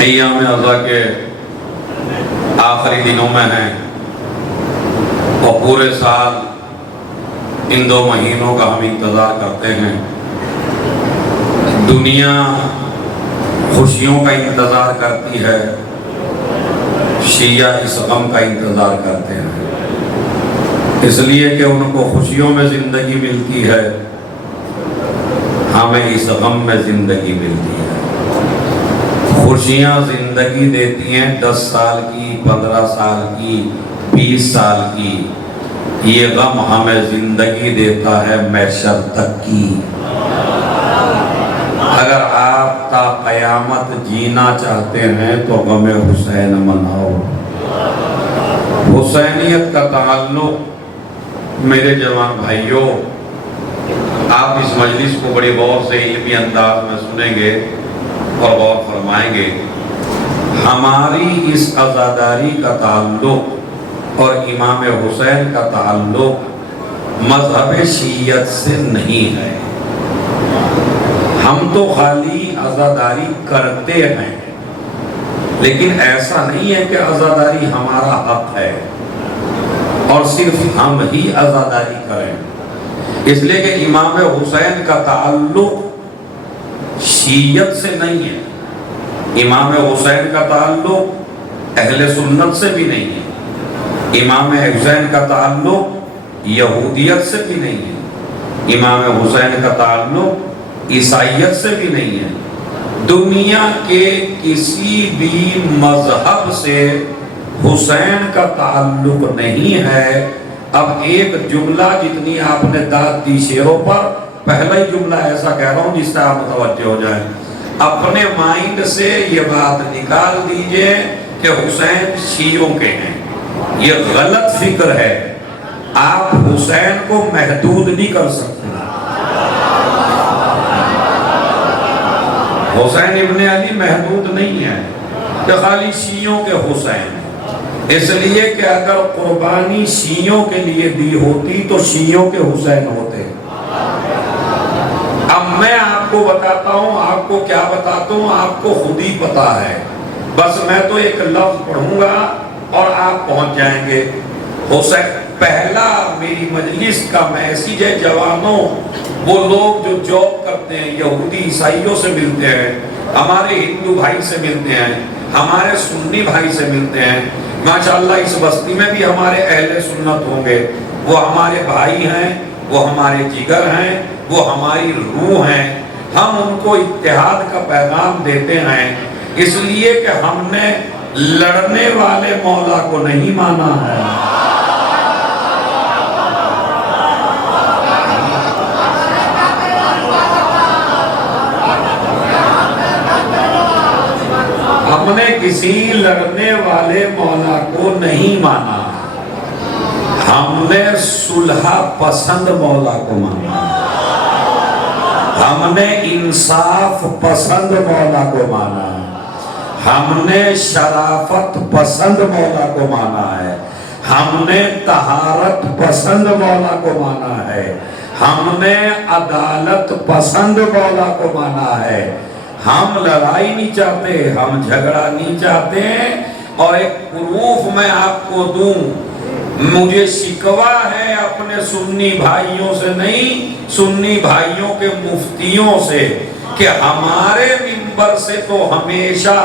ایام عزا کے آخری دنوں میں ہیں اور پورے سال ان 2 مہینوں کا ہم انتظار کرتے ہیں۔ دنیا خوشیوں کا انتظار کرتی ہے، شیعہ اس غم کا انتظار کرتے ہیں، اس لیے کہ ان کو خوشیوں میں زندگی ملتی ہے، ہمیں اس غم میں زندگی ملتی ہے۔ خوشیاں زندگی دیتی ہیں 10 سال کی، 15 سال کی، 20 سال کی، یہ غم ہمیں زندگی دیتا ہے محشر تک کی۔ اگر آپ تا قیامت جینا چاہتے ہیں تو غم حسین مناؤ۔ حسینیت کا تعلق میرے جوان بھائیوں، آپ اس مجلس کو بڑی غور سے علمی انداز میں سنیں گے اور غور فرمائیں گے۔ ہماری اس عزاداری کا تعلق اور امام حسین کا تعلق مذہب شیعیت سے نہیں ہے۔ ہم تو خالی عزاداری کرتے ہیں، لیکن ایسا نہیں ہے کہ عزاداری ہمارا حق ہے اور صرف ہم ہی عزاداری کریں، اس لیے کہ امام حسین کا تعلق شیعیت سے نہیں ہے، امام حسین کا تعلق اہل سنت سے بھی نہیں ہے، امام حسین کا تعلق یہودیت سے بھی نہیں ہے، امام حسین کا تعلق عیسائیت سے بھی نہیں ہے، دنیا کے کسی بھی مذہب سے حسین کا تعلق نہیں ہے۔ اب ایک جملہ جتنی آپ نے داد دی شیروں پر، پہلا ہی جملہ ایسا کہہ رہا ہوں جس سے آپ متوجہ ہو جائیں۔ اپنے مائنڈ سے یہ بات نکال دیجئے کہ حسین شیعوں کے ہیں، یہ غلط فکر ہے۔ آپ حسین کو محدود نہیں کر سکتے۔ حسین ابن علی محدود نہیں ہے کہ خالی شیعوں کے حسین، اس لیے کہ اگر قربانی شیعوں کے لیے دی ہوتی تو شیعوں کے حسین ہوتے۔ اب میں آپ کو بتاتا ہوں، آپ کو کیا بتاتا ہوں آپ کو خود ہی پتا ہے، بس میں تو ایک لفظ پڑھوں گا اور آپ پہنچ جائیں گے۔ حسین پہلا میری مجلس کا میسیج ہے جوانوں، وہ لوگ جو جاب کرتے ہیں، یہودی عیسائیوں سے ملتے ہیں، ہمارے ہندو بھائی سے ملتے ہیں، ہمارے سنی بھائی سے ملتے ہیں، ماشاءاللہ اس بستی میں بھی ہمارے اہل سنت ہوں گے، وہ ہمارے بھائی ہیں، وہ ہمارے جگر ہیں، وہ ہماری روح ہیں۔ ہم ان کو اتحاد کا پیغام دیتے ہیں، اس لیے کہ ہم نے لڑنے والے مولا کو نہیں مانا ہے۔ ہم نے کسی لڑنے والے مولا کو نہیں مانا، ہم نے صلح پسند مولا کو مانا، ہم نے انصاف پسند مولا کو مانا، ہم نے شرافت پسند مولا کو مانا ہے، ہم نے طہارت پسند مولا کو مانا ہے، ہم نے عدالت پسند مولا کو مانا ہے۔ ہم لڑائی نہیں چاہتے، ہم جھگڑا نہیں چاہتے، اور ایک پروف میں آپ کو دوں، مجھے شکوہ ہے اپنے سنی بھائیوں سے نہیں، سنی بھائیوں کے مفتیوں سے، کہ ہمارے منبر سے تو ہمیشہ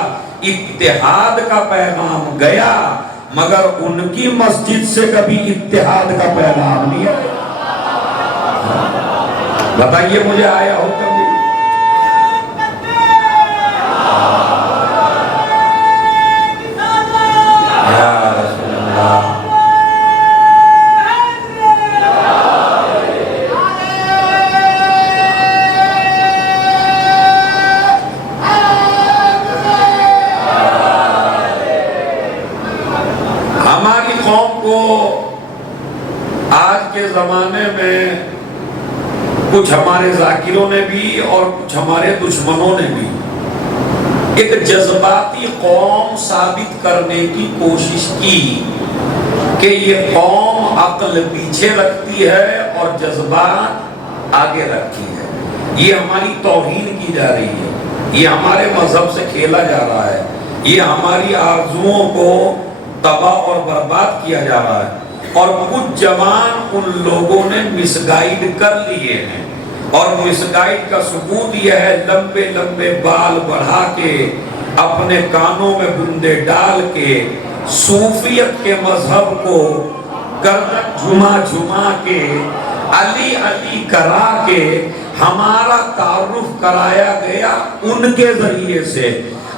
اتحاد کا پیغام گیا، مگر ان کی مسجد سے کبھی اتحاد کا پیغام نہیں آیا۔ بتائیے مجھے آیا ہو کبھی؟ ہماری قوم کو آج کے زمانے میں کچھ ہمارے ذاکروں نے بھی اور کچھ ہمارے دشمنوں نے بھی ایک جذباتی قوم ثابت کرنے کی کوشش کی کہ یہ قوم عقل پیچھے رکھتی ہے اور جذبات آگے رکھتی ہے، یہ ہماری توہین کی جا رہی ہے، یہ ہمارے مذہب سے کھیلا جا رہا ہے۔ یہ ہماری آرزوؤں کو تباہ اور برباد کیا جا رہا ہے، اور کچھ جوان ان لوگوں نے مس گائیڈ کر لیے ہیں، اور مس گائیڈ کا ثبوت یہ ہے، لمبے لمبے بال بڑھا کے، اپنے کانوں میں بندے ڈال کے، صوفیت کے مذہب کو گردن جھما جھما کے، علی علی کرا کے ہمارا تعارف کرایا گیا ان کے ذریعے سے۔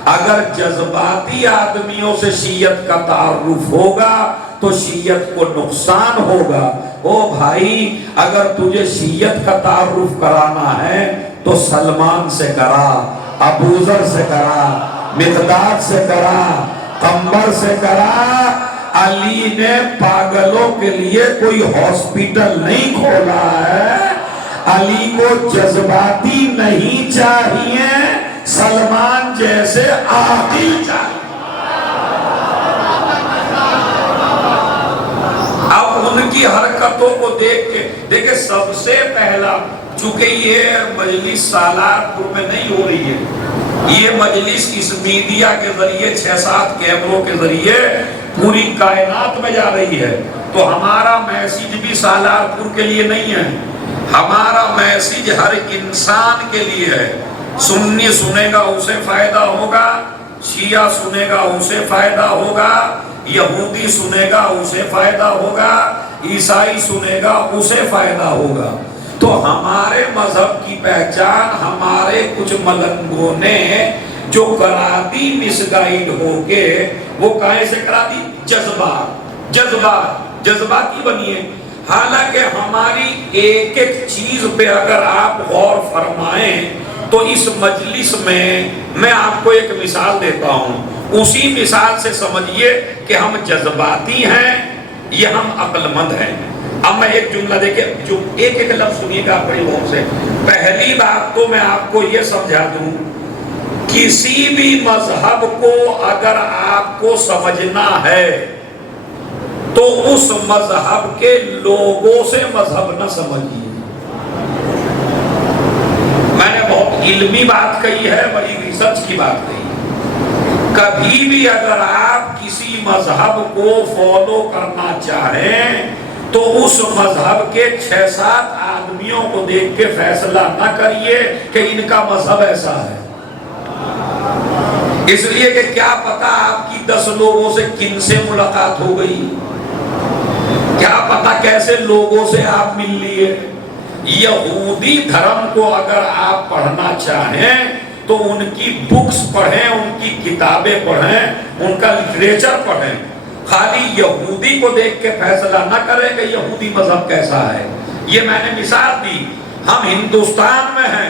اگر جذباتی آدمیوں سے شیعت کا تعارف ہوگا تو شیعت کو نقصان ہوگا۔ او بھائی، اگر تجھے شیعت کا تعارف کرانا ہے تو سلمان سے کرا، ابوذر سے کرا، مقداد سے کرا، قمبر سے کرا۔ علی نے پاگلوں کے لیے کوئی ہاسپٹل نہیں کھولا ہے۔ علی کو جذباتی نہیں چاہیے، سلمان جیسے عاقل چاہیے۔ اب ان کی حرکتوں کو دیکھ کے دیکھیں، سب سے پہلا، چونکہ یہ مجلس سالارپور میں نہیں ہو رہی ہے، یہ مجلس اس میڈیا کے ذریعے 6-7 کیمروں کے ذریعے پوری کائنات میں جا رہی ہے، تو ہمارا میسیج بھی سالارپور کے لیے نہیں ہے، ہمارا میسیج ہر انسان کے لیے ہے۔ سنی سنے گا اسے فائدہ ہوگا، شیعہ سنے گا اسے فائدہ ہوگا، یہودی سنے گا اسے فائدہ ہوگا، عیسائی سنے گا اسے فائدہ ہوگا۔ تو ہمارے مذہب کی پہچان ہمارے کچھ ملنگوں نے جو کرا دی مس گائیڈ ہو کے، وہ کہیں سے کرا دی؟ جذباتی بنیے۔ حالانکہ ہماری ایک ایک چیز پہ اگر آپ غور فرمائیں تو اس مجلس میں آپ کو ایک مثال دیتا ہوں، اسی مثال سے سمجھیے کہ ہم جذباتی ہیں یا ہم عقل مند ہیں۔ اب میں ایک جملہ دیکھیں، جو ایک ایک لفظ سنیے گا بڑی غور سے۔ پہلی بات تو میں آپ کو یہ سمجھا دوں، کسی بھی مذہب کو اگر آپ کو سمجھنا ہے تو اس مذہب کے لوگوں سے مذہب نہ سمجھیے۔ میں نے بہت علمی بات کہی ہے، بڑی ریسرچ کی بات کہی۔ کبھی بھی اگر آپ کسی مذہب کو فالو کرنا چاہیں تو اس مذہب کے 6-7 آدمیوں کو دیکھ کے فیصلہ نہ کریے کہ ان کا مذہب ایسا ہے، اس لیے کہ کیا پتا آپ کی 10 لوگوں سے کن سے ملاقات ہو گئی، کیا پتا کیسے لوگوں سے آپ مل لیے۔ یہودی دھرم کو اگر آپ پڑھنا چاہیں تو ان کی بکس پڑھیں، ان کی کتابیں پڑھیں، ان کا لٹریچر پڑھیں۔ خالی یہودی کو دیکھ کے فیصلہ نہ کریں کہ یہودی مذہب کیسا ہے۔ یہ میں نے مثال دی، ہم ہندوستان میں ہیں،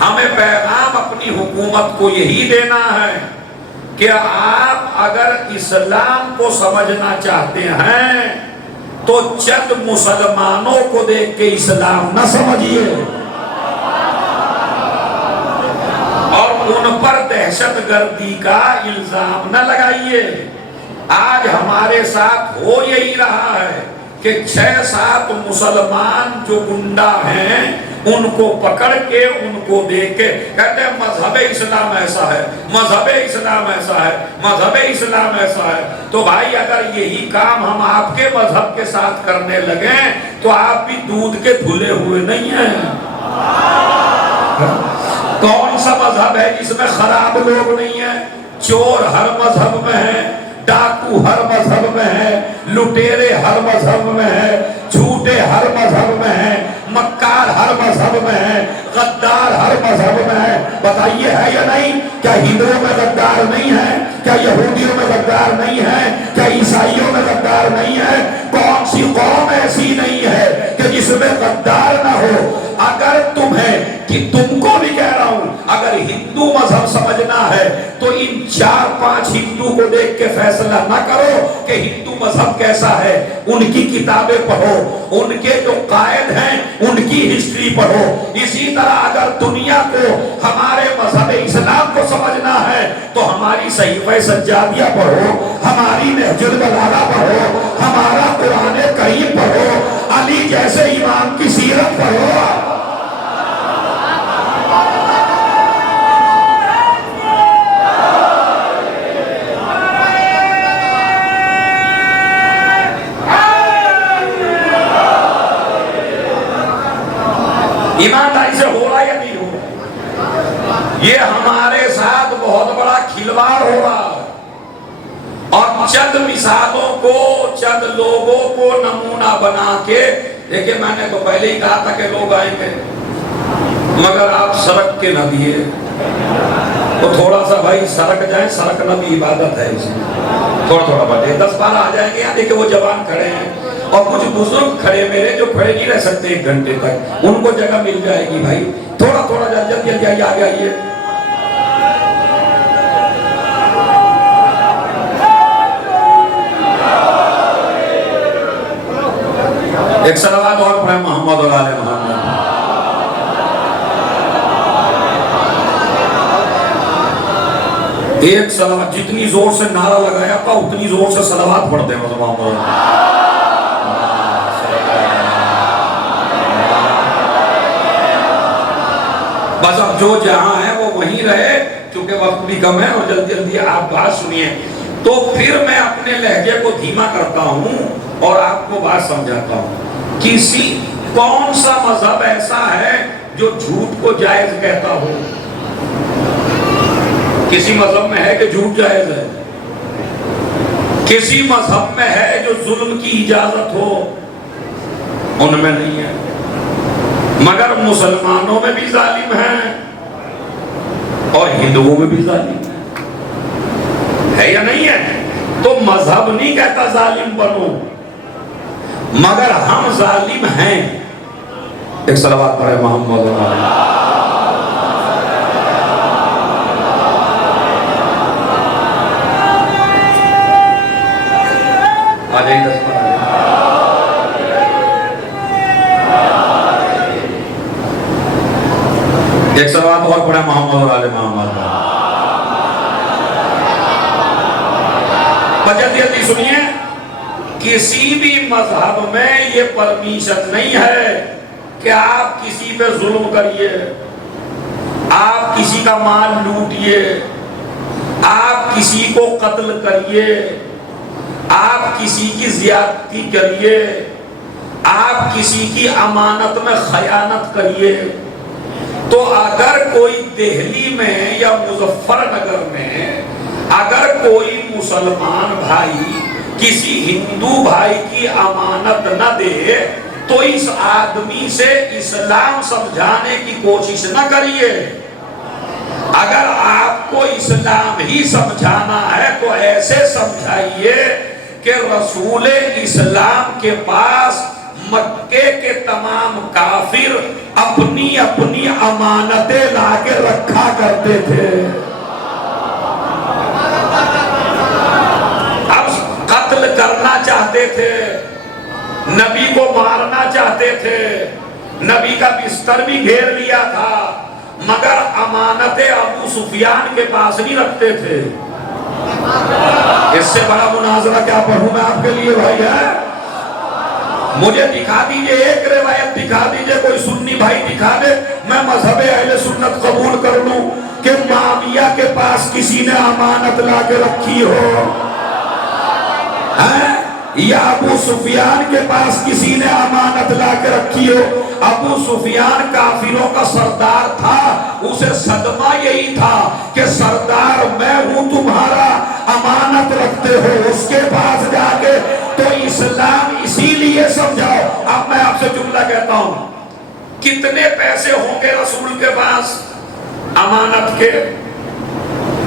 ہمیں پیغام اپنی حکومت کو یہی دینا ہے کہ آپ اگر اسلام کو سمجھنا چاہتے ہیں تو چند مسلمانوں کو دیکھ کے اسلام نہ سمجھیے اور ان پر دہشت گردی کا الزام نہ لگائیے۔ آج ہمارے ساتھ ہو یہی رہا ہے کہ 6-7 مسلمان جو گنڈا ہیں ان کو پکڑ کے، ان کو دیکھ کے کہتے ہیں مذہب اسلام ایسا ہے، مذہب اسلام ایسا ہے، مذہب اسلام ایسا ہے۔ تو بھائی اگر یہی کام ہم آپ کے مذہب کے ساتھ کرنے لگیں تو آپ بھی دودھ کے دھلے ہوئے نہیں ہیں۔ کون سا مذہب ہے جس میں خراب لوگ نہیں ہیں؟ چور ہر مذہب میں ہیں، ڈاکو ہر مذہب میں ہے، لٹیرے ہر مذہب میں ہے، جھوٹے ہر مذہب میں ہیں، مکار ہر مذہب میں ہے، غدار ہر مذہب میں ہے۔ بتائیے ہے یا نہیں؟ کیا ہندوؤں میں غدار نہیں ہے؟ کیا یہودیوں میں غدار نہیں ہے؟ کیا عیسائیوں میں غدار نہیں ہے؟ کون سی قوم ایسی نہیں ہے کہ جس میں غدار نہ ہو؟ اگر تمہیں، کہ تم کو بھی کہہ رہا ہوں، اگر ہندو مذہب سمجھنا ہے تو ان 4-5 ہندو کو دیکھ کے فیصلہ نہ کرو کہ ہندو مذہب کیسا ہے۔ ان کی کتابیں پڑھو، ان کے جو قائد ہیں ان کی ہسٹری پڑھو۔ اسی طرح اگر دنیا کو ہمارے مذہب اسلام کو سمجھنا ہے تو ہماری صحیفہ سجادیہ پڑھو، ہماری نہج البلاغہ پڑھو، ہمارا قرآن کریم پڑھو، علی جیسے امام کی سیرت پڑھو۔ ایمانداری سے ہو رہا یا نہیں ہو رہا؟ یہ ہمارے ساتھ بہت بڑا کھلواڑ ہو رہا ہے، اور چند مثالوں کو، چند لوگوں کو نمونہ بنا کے دیکھیں، میں نے تو پہلے ہی کہا تھا کہ لوگ آئیں گے، مگر آپ سڑک کے نہ دیے تو تھوڑا سا بھائی سڑک جائیں، سڑک نہ بھی عبادت ہے، اس میں تھوڑا تھوڑا بڑھے 10-12 آ جائیں گے. یہاں دیکھیں وہ جوان کھڑے ہیں اور کچھ بزرگ کھڑے میرے جو کھڑے نہیں رہ سکتے 1 گھنٹے تک، ان کو جگہ مل جائے گی. بھائی تھوڑا تھوڑا جلدی جلدی آگے آئیے. ایک صلوات اور پڑھیں محمد اور آل محمد. ایک صلوات، جتنی زور سے نعرہ لگایا تھا اتنی زور سے صلوات پڑھتے ہیں محمد. بس اب جو جہاں ہے وہ وہیں رہے، کیونکہ وقت بھی کم ہے اور جلدی جلدی آپ بات سنیے. تو پھر میں اپنے لہجے کو دھیما کرتا ہوں اور آپ کو بات سمجھاتا ہوں. کون سا مذہب ایسا ہے جو جھوٹ کو جائز کہتا ہو؟ کسی مذہب میں ہے کہ جھوٹ جائز ہے؟ کسی مذہب میں ہے جو ظلم کی اجازت ہو؟ ان میں نہیں ہے. مگر مسلمانوں میں بھی ظالم ہیں اور ہندوؤں میں بھی ظالم ہے یا نہیں ہے؟ تو مذہب نہیں کہتا ظالم بنو، مگر ہم ظالم ہیں. ایک صلوات پڑھے محمد. ایک صلوات اور پڑھے محمد اور آل محمد. جلدی جلدی سنیے. کسی بھی مذہب میں یہ پرمیشن نہیں ہے کہ آپ کسی پہ ظلم کریے، آپ کسی کا مال لوٹیے، آپ کسی کو قتل کریے، آپ کسی کی زیادتی کریے، آپ کسی کی امانت میں خیانت کریے. تو اگر کوئی دہلی میں یا مظفر نگر میں اگر کوئی مسلمان بھائی کسی ہندو بھائی کی امانت نہ دے تو اس آدمی سے اسلام سمجھانے کی کوشش نہ کریے. اگر آپ کو اسلام ہی سمجھانا ہے تو ایسے سمجھائیے کہ رسول اسلام کے پاس مکے کے تمام کافر اپنی اپنی امانتیں لا کے رکھا کرتے تھے. اب قتل کرنا چاہتے تھے، نبی کو مارنا چاہتے تھے، نبی کا بستر بھی گھیر لیا تھا، مگر امانتیں ابو سفیان کے پاس نہیں رکھتے تھے. اس سے بڑا مناظرہ کیا پڑھوں میں آپ کے لیے بھائی ہے؟ مجھے دکھا دیجئے، ایک روایت دکھا دیجئے، کوئی سنی بھائی دکھا دے، میں مذہب اہل سنت قبول کر لوں کہ معاویہ کے پاس کسی نے امانت لا کے رکھی ہو، یا ابو سفیان کے پاس کسی نے امانت لا کے رکھی ہو. ابو سفیان کافروں کا سردار تھا، اسے صدمہ یہی تھا کہ سردار میں ہوں تمہارا، امانت رکھتے ہو اس کے پاس جا کے. تو اسلام اسی لیے سمجھاؤ. اب میں آپ سے جملہ کہتا ہوں، کتنے پیسے ہوں گے رسول کے پاس امانت کے؟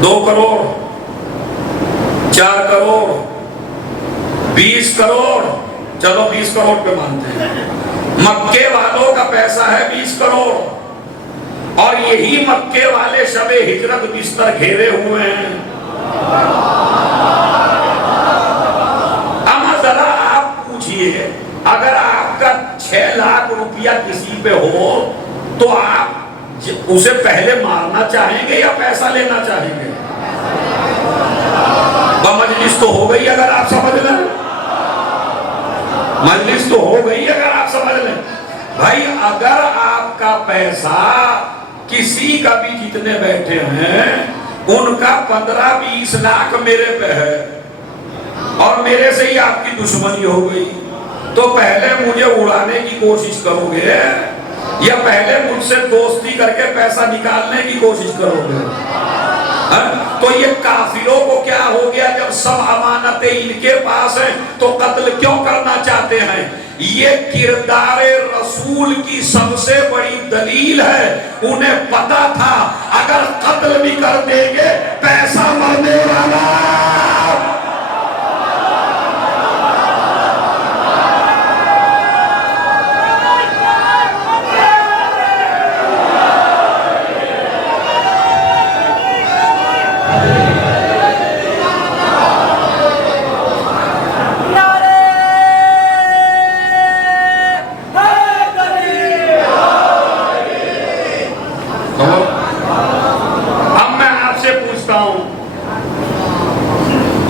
2 کروڑ، 4 کروڑ، 20 کروڑ، چلو 20 کروڑ پہ مانتے ہیں. مکے والوں کا پیسہ ہے 20 کروڑ، اور یہی مکے والے شب ہجرت بستر گھیرے ہوئے ہیں. اما ذرا آپ پوچھئے، اگر آپ کا 6 لاکھ روپیہ کسی پہ ہو تو آپ اسے پہلے مارنا چاہیں گے یا پیسہ لینا چاہیں گے؟ مجلس تو ہو گئی اگر آپ سمجھ لیں، مجلس تو ہو گئی اگر آپ سمجھ لیں. بھائی اگر آپ کا پیسہ کسی کا بھی جتنے بیٹھے ہیں ان کا 15-20 لاکھ میرے پہ ہے اور میرے سے ہی آپ کی دشمنی ہو گئی، تو پہلے مجھے اڑانے کی کوشش کرو گے یا پہلے مجھ سے دوستی کر کے پیسہ نکالنے کی کوشش کرو گے؟ تو یہ کافروں کو کیا ہو گیا؟ جب سب امانتیں ان کے پاس ہیں تو قتل کیوں کرنا چاہتے ہیں؟ یہ کردار رسول کی سب سے بڑی دلیل ہے۔ انہیں پتا تھا اگر قتل بھی کر دیں گے پیسہ مرنے والا۔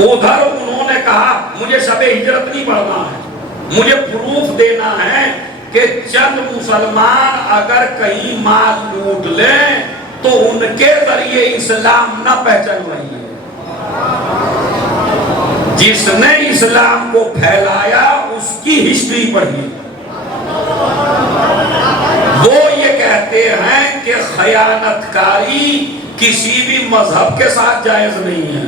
ادھر انہوں نے کہا مجھے شب ہجرت نہیں پڑھنا ہے، مجھے پروف دینا ہے کہ چند مسلمان اگر کہیں مال لوٹ لیں تو ان کے ذریعے اسلام نہ پہچانوائیے۔ جس نے اسلام کو پھیلایا اس کی ہسٹری پڑھی، وہ یہ کہتے ہیں کہ خیانت کاری کسی بھی مذہب کے ساتھ جائز نہیں ہے۔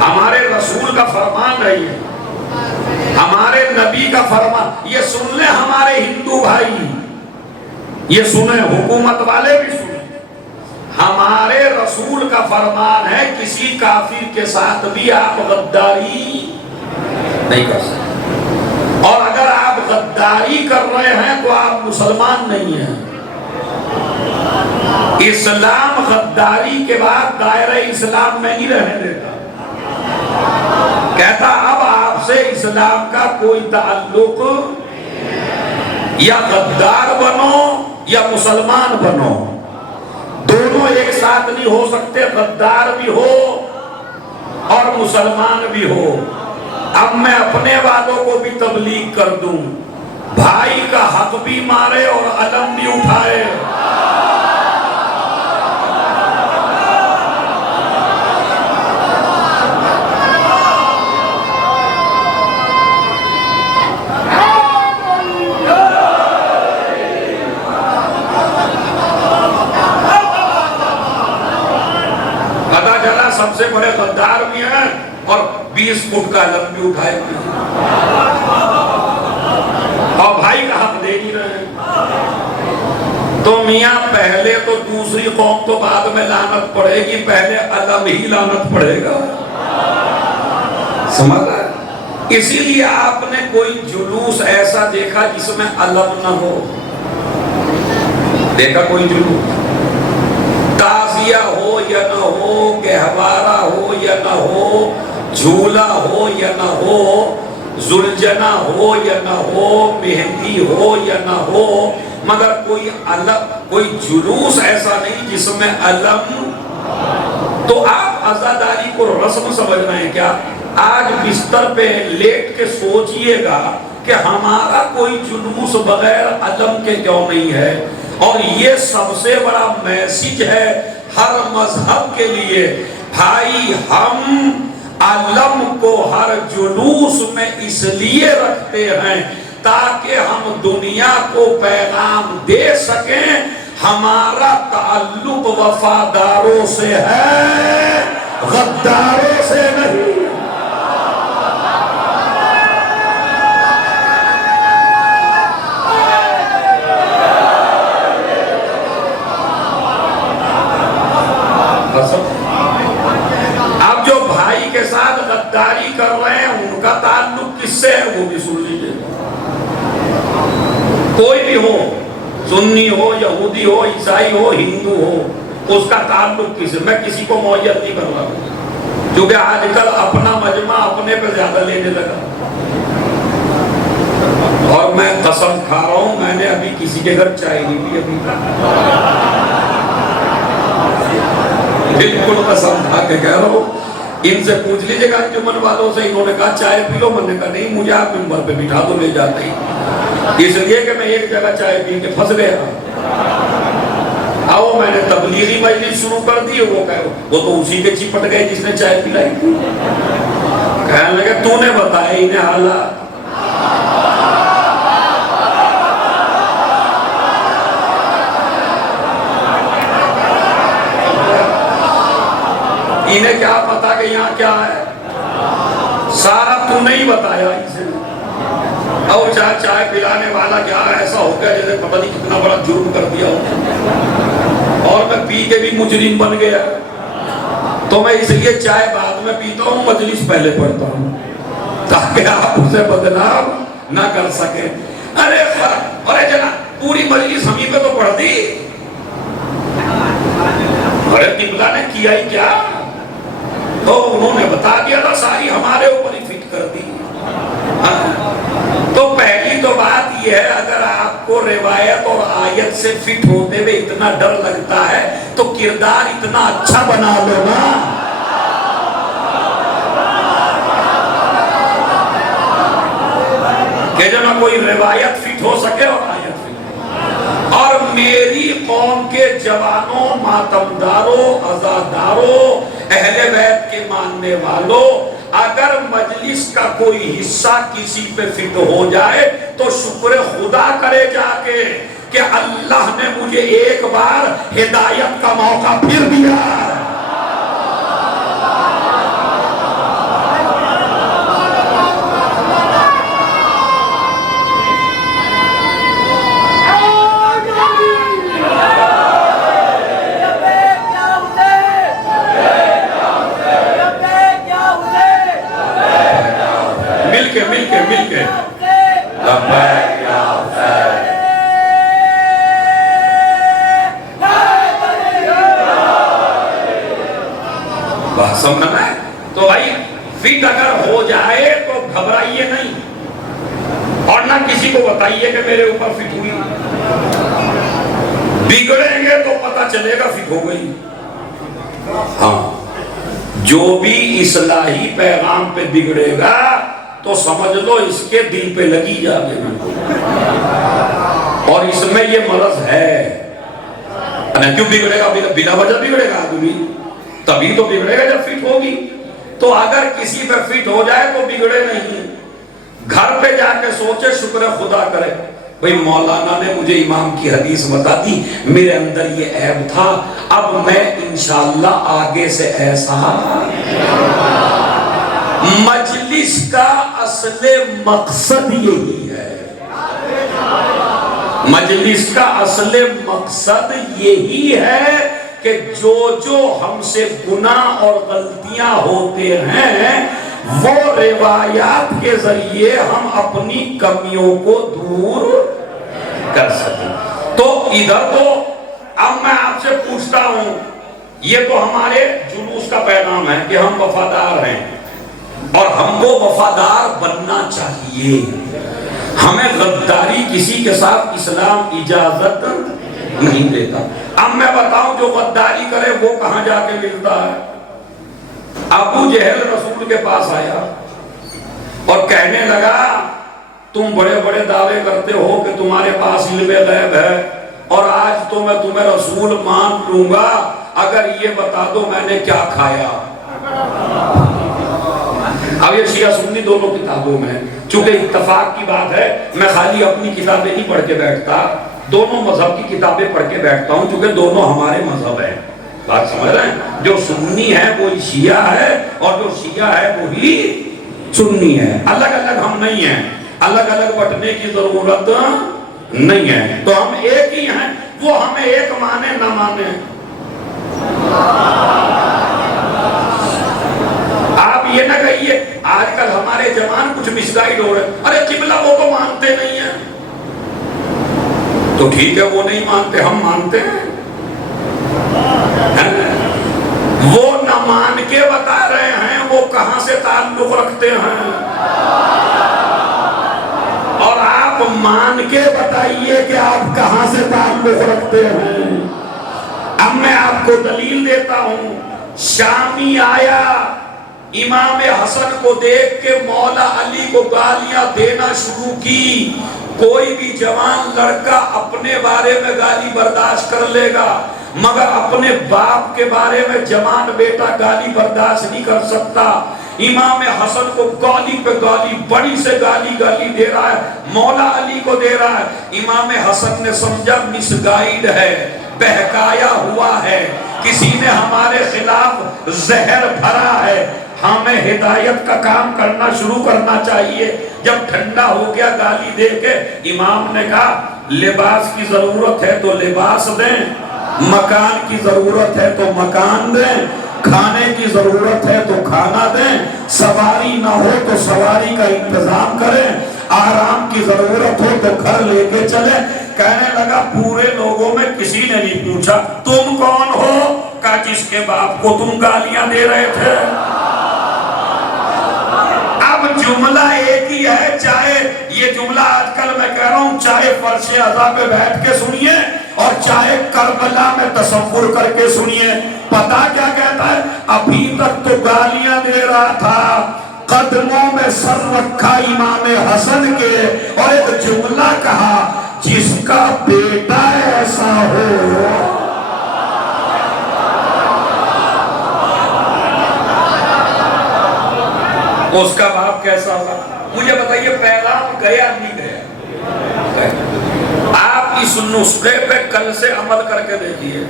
ہمارے رسول کا فرمان رہی ہے، ہمارے نبی کا فرمان، یہ سن لیں ہمارے ہندو بھائی، یہ سنیں حکومت والے بھی سنیں، ہمارے رسول کا فرمان ہے کسی کافر کے ساتھ بھی آپ غداری نہیں کر سکتے، اور اگر آپ غداری کر رہے ہیں تو آپ مسلمان نہیں ہیں۔ اسلام غداری کے بعد دائرہ اسلام میں نہیں رہنے دیتا، کہتا اب آپ سے اسلام کا کوئی تعلق، یا غدار بنو یا مسلمان بنو، دونوں ایک ساتھ نہیں ہو سکتے، غدار بھی ہو اور مسلمان بھی ہو۔ اب میں اپنے والوں کو بھی تبلیغ کر دوں، بھائی کا حق بھی مارے اور علم بھی اٹھائے۔ سب سے بڑے غدار بھی ہیں اور 20 فٹ کا علم بھی اٹھائے ہوئے ہیں، اور بھائی کا حق دے نہیں رہے ہیں۔ تو میاں پہلے تو دوسری قوم تو بعد میں لعنت پڑے گی، پہلے علم ہی لعنت پڑے گا، سمجھ رہا ہے؟ اسی لیے آپ نے کوئی جلوس ایسا دیکھا جس میں علم نہ ہو؟ دیکھا کوئی جلوس؟ تازیہ ہو یا نہ ہو، گہوارہ ہو یا نہ ہو، جھولا ہو یا نہ ہو، زلجنا ہو یا نہ ہو، مہندی ہو یا نہ ہو، مگر کوئی جلوس ایسا نہیں جس میں علم۔ تو آپ عزاداری کو رسم سمجھ رہے ہیں کیا؟ آج بستر پہ لیٹ کے سوچئے گا کہ ہمارا کوئی جلوس بغیر علم کے کیوں نہیں ہے؟ اور یہ سب سے بڑا میسج ہے ہر مذہب کے لیے، بھائی ہم علم کو ہر جلوس میں اس لیے رکھتے ہیں تاکہ ہم دنیا کو پیغام دے سکیں ہمارا تعلق وفاداروں سے ہے، غداروں سے نہیں۔ اب جو بھائی کے ساتھ غداری کر رہے ہیں ان کا تعلق کس سے ہے وہ بھی سن لیجئے۔ کوئی بھی ہو، سنی ہو، یہودی ہو، عیسائی ہو، ہندو ہو، اس کا تعلق کس سے؟ میں کسی کو معین نہیں کر رہا ہوں، کیونکہ آج کل اپنا مجمع اپنے پہ زیادہ لینے لگا، اور میں قسم کھا رہا ہوں میں نے ابھی کسی کے گھر چائے نہیں پی ابھی بالکل قسم کھا کے کہہ رہا ہوں۔ ان سے پوچھ لیجئے گا انجمن والوں سے، انہوں نے کہا چائے پی لو، میں نے کہا نہیں مجھے آپ ممبر پہ بٹھا دو، لے جاتے ہی، اس لیے کہ میں ایک جگہ چائے پی کے پھنس گیا۔ آؤ میں نے تبلیغی مجلس شروع کر دی، وہ تو اسی کے چپٹ گئے جس نے چائے پلائی تھی، کہنے لگے تو نے بتایا انہیں حالات۔ انہیں کیا پتا کہ یہاں کیا ہے؟ سارا تو نہیں بتایا اسے. اور چائے پلانے والا کیا ایسا ہو گیا جیسے پتہ نہیں کتنا بڑا جرم کر دیا ہو، اور میں پی کے بھی مجرم بن گیا. تو میں اس لیے چائے بعد میں پیتا ہوں، مجلس پہلے پڑھتا ہوں تاکہ آپ اسے بدنام نہ کر سکیں. ارے جناب پوری مجلس ہمیں پہ تو پڑھ دی. ارے قبلہ نے کیا ہی کیا؟ تو انہوں نے بتا دیا تھا، ساری ہمارے اوپر ہی فٹ کر دی. تو پہلی تو بات یہ ہے، اگر آپ کو روایت اور آیت سے فٹ ہوتے ہوئے اتنا ڈر لگتا ہے تو کردار اتنا اچھا بنا لو نا. کہ جو نہ کوئی روایت فٹ ہو سکے اور آیت فٹ. اور میری قوم کے جوانوں، ماتمداروں، عزاداروں، اہل بیت کے ماننے والوں، اگر مجلس کا کوئی حصہ کسی پہ فٹ ہو جائے تو شکر خدا کرے جا کے کہ اللہ نے مجھے ایک بار ہدایت کا موقع پھر دیا. مل کے لبیک یا حسین. بات سمجھنا ہے؟ تو بھائی فٹ اگر ہو جائے تو گھبرائیے نہیں، اور نہ کسی کو بتائیے کہ میرے اوپر فٹ ہوئی. بگڑیں گے تو پتہ چلے گا فٹ ہو گئی. ہاں، جو بھی اصلاحی پیغام پہ بگڑے گا تو سمجھ لو اس کے دل پہ لگی جا گئی، اور اس میں یہ مرض ہے. کیوں بگڑے گا؟ بلا وجہ بگڑے گا آدمی، تبھی تو بگڑے گا جب فٹ ہوگی. تو اگر کسی پہ فٹ ہو جائے تو بگڑے نہیں، گھر پہ جا کے سوچے، شکر خدا کرے بھئی مولانا نے مجھے امام کی حدیث بتا دی، میرے اندر یہ عیب تھا، اب میں انشاءاللہ آگے سے ایسا. مجلس کا اصل مقصد یہی ہے، مجلس کا اصل مقصد یہی ہے کہ جو ہم سے گناہ اور غلطیاں ہوتے ہیں وہ روایات کے ذریعے ہم اپنی کمیوں کو دور کر سکیں. تو ادھر تو اب میں آپ سے پوچھتا ہوں، یہ تو ہمارے جلوس کا پیغام ہے کہ ہم وفادار ہیں، اور ہم کو وفادار بننا چاہیے. ہمیں غداری کسی کے ساتھ اسلام اجازت نہیں دیتا. اب میں بتاؤں جو غداری کرے وہ کہاں جا کے ملتا ہے؟ ابو جہل رسول کے پاس آیا اور کہنے لگا تم بڑے بڑے دعوے کرتے ہو کہ تمہارے پاس علم غیب ہے، اور آج تو میں تمہیں رسول مان لوں گا اگر یہ بتا دو میں نے کیا کھایا. اب یہ شیعہ سنی دونوں کتابوں میں، چونکہ اتفاق کی بات ہے میں خالی اپنی کتابیں نہیں پڑھ کے بیٹھتا، دونوں مذہب کی کتابیں پڑھ کے بیٹھتا ہوں، چونکہ دونوں ہمارے مذہب ہیں. بات سمجھ رہے ہیں؟ جو سنی ہے وہی شیعہ ہے، اور جو شیعہ ہے وہی سنی ہے. الگ الگ ہم نہیں ہیں، الگ الگ بٹنے کی ضرورت نہیں ہے. تو ہم ایک ہی ہیں، وہ ہمیں ایک مانے نہ مانے. آپ یہ نہ کہیے آج کل ہمارے جوان کچھ مس گائیڈ ہو رہے ہیں، ارے قبلہ وہ تو مانتے نہیں ہیں. تو ٹھیک ہے وہ نہیں مانتے، ہم مانتے ہیں. وہ نہ مان کے بتا رہے ہیں وہ کہاں سے تعلق رکھتے ہیں، اور آپ مان کے بتائیے کہ آپ کہاں سے تعلق رکھتے ہیں. اب میں آپ کو دلیل دیتا ہوں. شامی آیا، امام حسن کو دیکھ کے مولا علی کو گالیاں دینا شروع کی. کوئی بھی جوان لڑکا اپنے بارے میں گالی برداشت کر لے گا، مگر اپنے باپ کے بارے میں جوان بیٹا گالی برداشت نہیں کر سکتا. امام حسن کو گالی پہ گالی، بڑی سے گالی دے رہا ہے، مولا علی کو دے رہا ہے. امام حسن نے سمجھا مس گائیڈ ہے، بہکایا ہوا ہے، کسی نے ہمارے خلاف زہر بھرا ہے، ہمیں ہدایت کا کام کرنا شروع کرنا چاہیے۔ جب ٹھنڈا ہو گیا گالی دے کے، امام نے کہا لباس کی ضرورت ہے تو لباس دیں، مکان کی ضرورت ہے تو مکان دیں، کھانے کی ضرورت ہے تو کھانا دیں، سواری نہ ہو تو سواری کا انتظام کریں، آرام کی ضرورت ہو تو گھر لے کے چلیں۔ کہنے لگا پورے لوگوں میں کسی نے نہیں پوچھا تم کون ہو؟ کہا جس کے باپ کو تم گالیاں دے رہے تھے۔ اب جملہ ایک ہی ہے، چاہے یہ جملہ آج کل میں کہہ رہا ہوں، چاہے فرش عزا پہ بیٹھ کے سنیے اور چاہے کربلا میں تصور کر کے سنیے، پتا کیا کہتا ہے؟ ابھی تک تو گالیاں دے رہا تھا، قدموں میں سر رکھا امام حسن کے، اور ایک جملہ کہا جس کا بیٹا ایسا ہو۔ اس کا باپ کیسا ہوگا؟ مجھے بتائیے پیغام گیا نہیں گیا؟ آپ اس نسخے پہ کل سے عمل کر کے دیکھیے،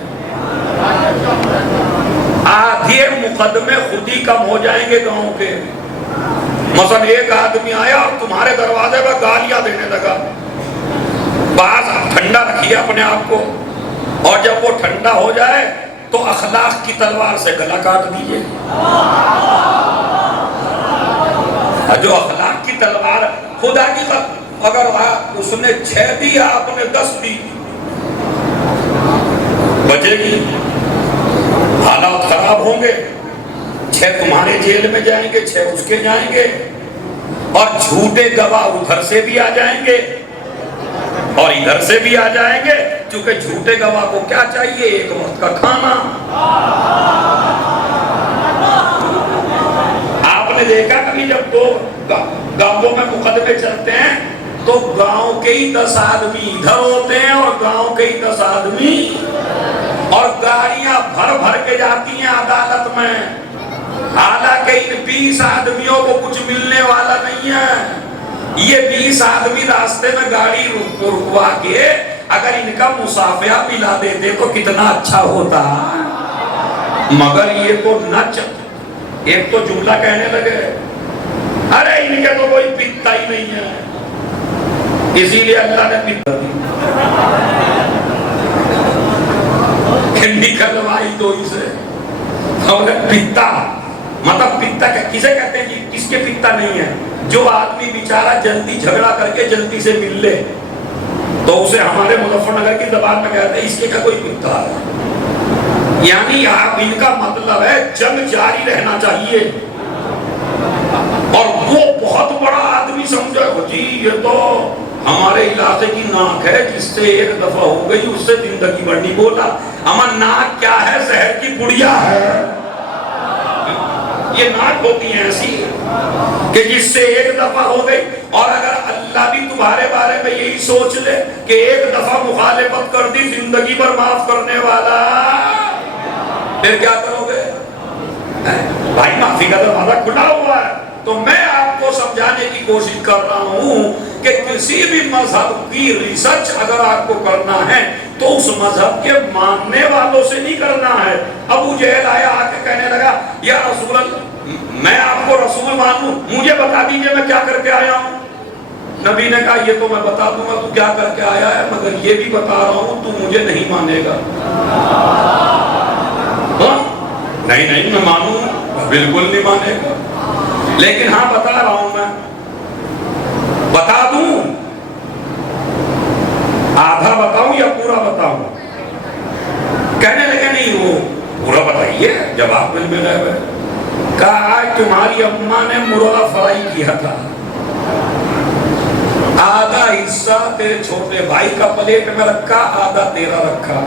آدھے مقدمے خود ہی کم ہو جائیں گے گاؤں کے۔ مثلا ایک آدمی آیا اور تمہارے دروازے پہ گالیاں دینے لگا، بعض ٹھنڈا رکھیے اپنے آپ کو، اور جب وہ ٹھنڈا ہو جائے تو اخلاق کی تلوار سے گلا کاٹ دیجئے۔ جو اخلاق کی تلوار خدا کی اگر اس نے 6 دی آپ نے 10 دی، بچے گی، حالات خراب ہوں گے، 6 تمہارے جیل میں جائیں گے، 6 اس کے جائیں گے، اور جھوٹے گواہ ادھر سے بھی آ جائیں گے اور ادھر سے بھی آ جائیں گے، کیونکہ جھوٹے گواہ کو کیا چاہیے؟ ایک وقت کا کھانا۔ آپ نے دیکھا کبھی جب دو گاؤں میں مقدمے چلتے ہیں تو گاؤں کے ہی 10 آدمی ادھر ہوتے ہیں اور گاؤں کے ہی 10 آدمی، اور گاڑیاں بھر بھر کے جاتی ہیں عدالت میں، حالانکہ ان 20 آدمیوں کو کچھ ملنے والا نہیں ہے۔ یہ 20 آدمی راستے میں گاڑی رکوا کے اگر ان کا مصافحہ پلا دیتے تو کتنا اچھا ہوتا، مگر یہ تو نچ ایک تو جملہ کہنے لگے، ارے ان کے تو کوئی پتا ہی نہیں ہے، اسی لیے اللہ نے پتا دی نکلوائی تو اسے۔ پتا مطلب پتا کسے کہتے ہیں؟ جی کس کے پتا نہیں ہے؟ جو آدمی بیچارہ جلدی جھگڑا کر کے جلدی سے مل لے تو اسے ہمارے مظفر نگر کی زبان میں کہتے ہیں اس کے کا کوئی پتا ہے، یعنی آپ ان کا مطلب ہے جنگ جاری رہنا چاہیے، اور وہ بہت بڑا آدمی سمجھے جی یہ تو ہمارے علاقے کی ناک ہے، جس سے ایک دفعہ ہو گئی اس سے زندگی بھر نہیں بولا۔ اما ناک کیا ہے؟ زہر کی پڑیا ہے۔ یہ ناک ہوتی ہیں ایسی کہ جس سے ایک دفعہ ہو گئی، اور اگر اللہ بھی تمہارے بارے میں یہی سوچ لے کہ ایک دفعہ مخالفت کر دی زندگی پر معاف کرنے والا، پھر کیا کرو گے؟ بھائی معافی کا دروازہ کھلا ہوا ہے۔ تو میں آپ کو سمجھانے کی کوشش کر رہا ہوں کہ کسی بھی مذہب کی ریسرچ اگر آپ کو کرنا ہے تو اس مذہب کے ماننے والوں سے نہیں کرنا ہے۔ ابو جہل آیا آ کے کہنے لگا یا رسول اللہ میں آپ کو رسول مانوں، مجھے بتا دیجئے میں کیا کر کے آیا ہوں۔ نبی نے کہا یہ تو میں بتا دوں گا تو کیا کر کے آیا ہے، مگر یہ بھی بتا رہا ہوں تو مجھے نہیں مانے گا۔ نہیں میں مانوں، بالکل نہیں مانے گا، لیکن ہاں بتا رہا ہوں، میں بتا دوں، آدھا بتاؤں یا پورا بتاؤں؟ کہنے لگے نہیں وہ پورا بتائیے، جواب میں ملا ہے۔ کہا آج تمہاری اماں نے مرغا فرائی کیا تھا، آدھا حصہ تیرے چھوٹے بھائی کا پلیٹ میں رکھا، آدھا تیرا رکھا۔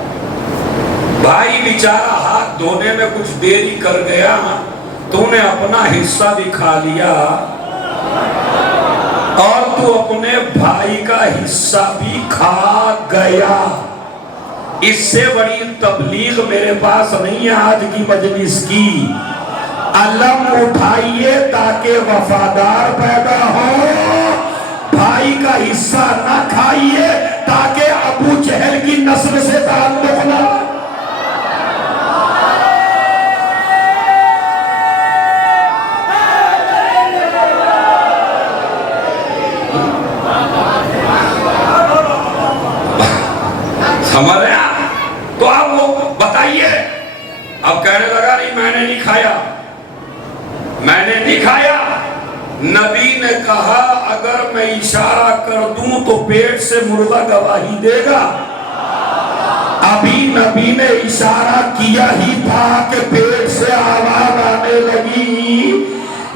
بھائی بیچارہ ہاتھ دھونے میں کچھ دیری کر گیا، تو نے اپنا حصہ بھی کھا لیا اور تو اپنے بھائی کا حصہ بھی کھا گیا۔ اس سے بڑی تبلیغ میرے پاس نہیں ہے آج کی مجلس کی۔ علم اٹھائیے تاکہ وفادار پیدا ہو، بھائی کا حصہ نہ کھائیے تاکہ ابو جہل کی نسل سے تعلق نہ. سمجھ رہے ہیں؟ تو اب وہ بتائیے. اب کہنے لگا نہیں میں نے نہیں کھایا، میں نے نہیں کھایا. نبی نے کہا اگر میں اشارہ کر دوں تو پیٹ سے مرغا گواہی دے گا. ابھی نبی نے اشارہ کیا ہی تھا کہ پیٹ سے آواز آنے لگی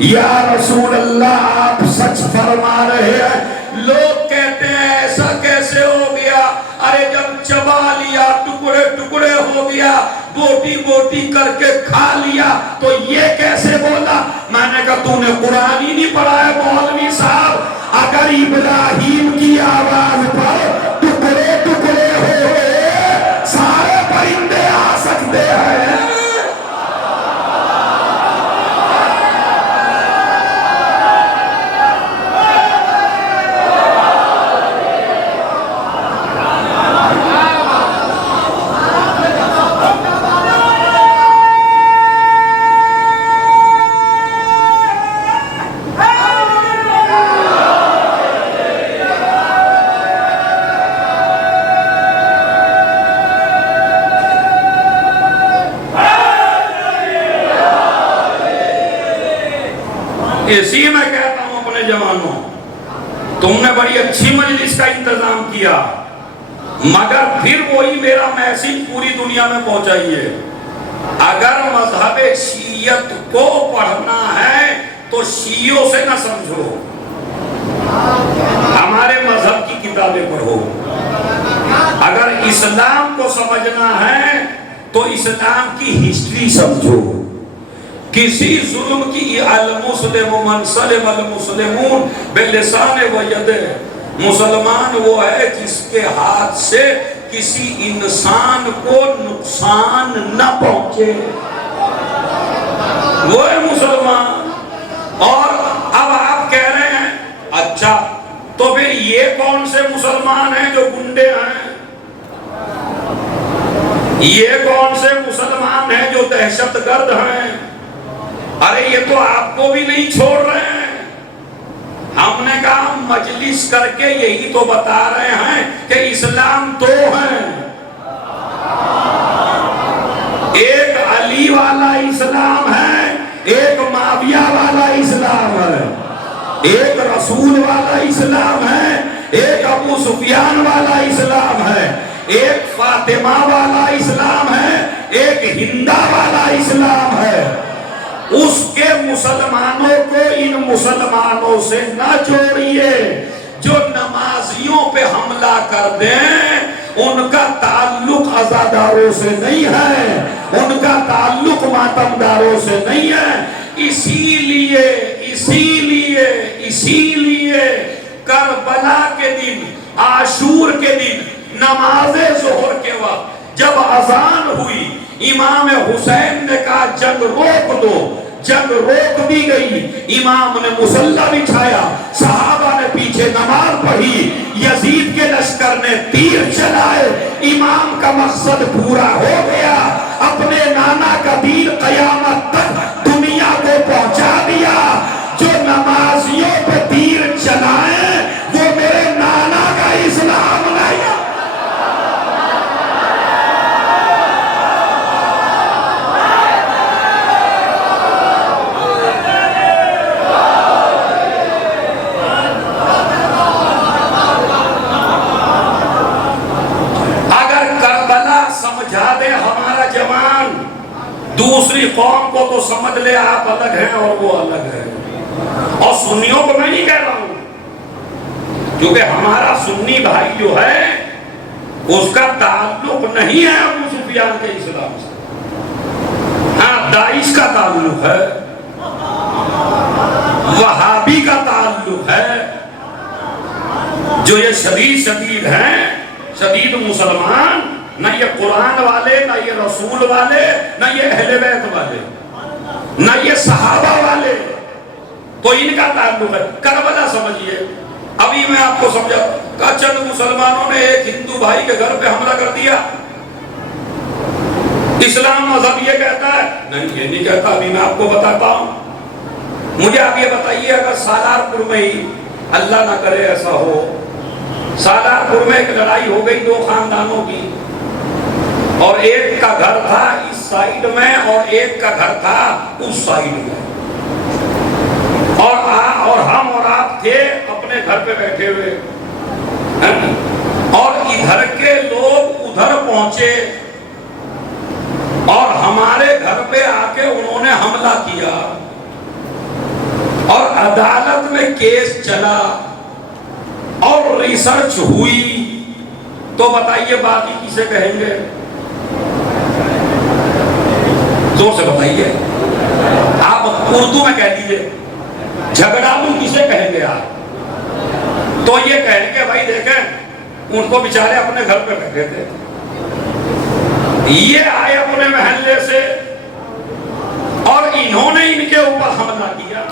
یا رسول اللہ آپ سچ فرما رہے ہیں. لوگ کہتے ہیں ایسا کیسے ہو گیا؟ ارے جب چبا لیا ٹکڑے ٹکڑے ہو گیا، بوٹی بوٹی کر کے کھا لیا تو یہ کیسے بولا؟ میں نے کہا تو نے قرآن ہی نہیں پڑھا ہے مولوی صاحب. اگر ابراہیم کی آواز پر ٹکڑے ٹکڑے ہوئے سارے پرندے آ سکتے ہیں. اسی میں کہتا ہوں اپنے جوانوں، تم نے بڑی اچھی مجلس کا انتظام کیا، مگر پھر وہی میرا میسیج پوری دنیا میں پہنچائیے. اگر مذہب شیعت کو پڑھنا ہے تو شیعوں سے نہ سمجھو، ہمارے مذہب کی کتابیں پڑھو. اگر اسلام کو سمجھنا ہے تو اسلام کی ہسٹری سمجھو. کسی ظلم کی المسلم من سلم المسلمون بلسان و ید، مسلمان وہ ہے جس کے ہاتھ سے کسی انسان کو نقصان نہ پہنچے، وہ ہے مسلمان. اور اب آپ کہہ رہے ہیں اچھا تو پھر یہ کون سے مسلمان ہیں جو گنڈے ہیں؟ یہ کون سے مسلمان ہیں جو دہشت گرد ہیں؟ ارے یہ تو آپ کو بھی نہیں چھوڑ رہے ہیں. ہم نے کہا مجلس کر کے یہی تو بتا رہے ہیں کہ اسلام دو ہیں. ایک علی والا اسلام ہے، ایک معاویہ والا اسلام ہے. ایک رسول والا اسلام ہے، ایک ابو سفیان والا اسلام ہے. ایک فاطمہ والا اسلام ہے، ایک ہندہ والا اسلام ہے. اس کے مسلمانوں کو ان مسلمانوں سے نہ جوڑیے. جو نمازیوں پہ حملہ کر دیں ان کا تعلق عزاداروں سے نہیں ہے، ان کا تعلق ماتمداروں سے نہیں ہے. اسی لیے کربلا کے دن، عاشور کے دن، نماز ظہر کے وقت جب اذان ہوئی، امام حسین نے کہا جنگ روک دو. جنگ روک دی گئی. امام نے مصلی بچھایا، صحابہ نے پیچھے نماز پڑھی. یزید کے لشکر نے تیر چلائے. امام کا مقصد پورا ہو گیا. اپنے نانا کا دین قیامت تک دنیا کو پہنچا دیا. جو نمازیوں پہ تیر چلائیں وہ میرے نانا کا اسلام نہیں. دوسری قوم کو تو سمجھ لے آپ الگ ہیں اور وہ الگ ہے. اور سنیوں کو میں نہیں کہہ رہا ہوں، کیونکہ ہمارا سنی بھائی جو ہے اس کا تعلق نہیں ہے ابو سفیان کے اسلام سے. ہاں داعش کا تعلق ہے، وہابی کا تعلق ہے. جو یہ شدید ہیں، شدید مسلمان، نہ یہ قرآن والے، نہ یہ رسول والے، نہ یہ اہل بیت والے، نہ یہ صحابہ والے، تو ان کا تعلق ہے. کربلا سمجھیے، ابھی میں آپ کو سمجھا کہ چند مسلمانوں نے ایک ہندو بھائی کے گھر پہ حملہ کر دیا، اسلام مذہب یہ کہتا ہے؟ نہیں، یہ نہیں کہتا۔ ابھی میں آپ کو بتاتا ہوں۔ مجھے آپ یہ بتائیے، اگر سالارپور میں ہی، اللہ نہ کرے ایسا ہو، سالارپور میں ایک لڑائی ہو گئی دو خاندانوں کی، اور ایک کا گھر تھا اس سائیڈ میں اور ایک کا گھر تھا اس سائیڈ میں، اور ہم اور آپ تھے اپنے گھر پہ بیٹھے ہوئے، اور ادھر کے لوگ ادھر پہنچے اور ہمارے گھر پہ آ کے انہوں نے حملہ کیا، اور عدالت میں کیس چلا اور ریسرچ ہوئی، تو بتائیے باقی کسے کہیں گے؟ زور سے بتائیے، آپ اردو میں کہہ دیجئے، جھگڑالو کسے کہیں گے آپ؟ تو یہ کہیں گے بھائی دیکھیں ان کو بیچارے اپنے گھر پہ بیٹھے تھے، یہ آئے اپنے محلے سے اور انہوں نے ان کے اوپر حملہ کیا،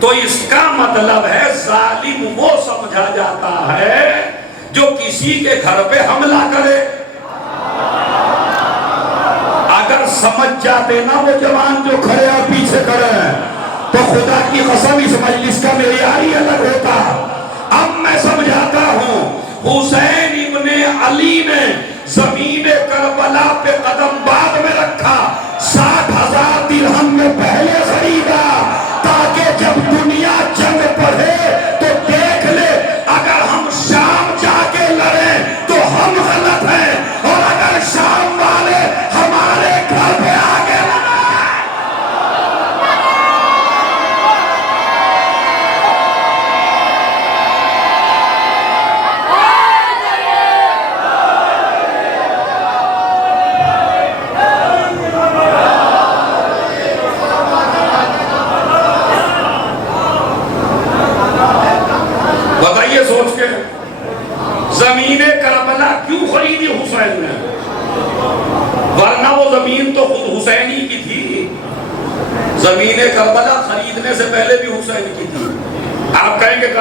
تو اس کا مطلب ہے ظالم وہ سمجھا جاتا ہے جو کسی کے گھر پہ حملہ کرے۔ اگر سمجھ جاتے نا وہ جوان جو کھڑے اور پیچھے کھڑے ہیں، تو خدا کی قسم اس مجلس کا معیار ہی الگ ہوتا۔ اب میں سمجھاتا ہوں، حسین ابن علی نے زمین کربلا پہ قدم بعد میں رکھا، 60,000 درہم میں پہلے خریدا، تاکہ جب دنیا جنگ پڑھے تو دیکھ لے اگر ہم شام جا کے لڑیں تو ہم غلط ہیں، اور اگر شام والے ہمارے گھر پہ آگے بتائیے سوچ کے، زمین کربلا کیوں خریدی حسین نے؟ ورنہ وہ زمین تو خود حسینی کی تھی، زمین کربلا خریدنے سے پہلے بھی حسین کی تھی۔ آپ کہیں گے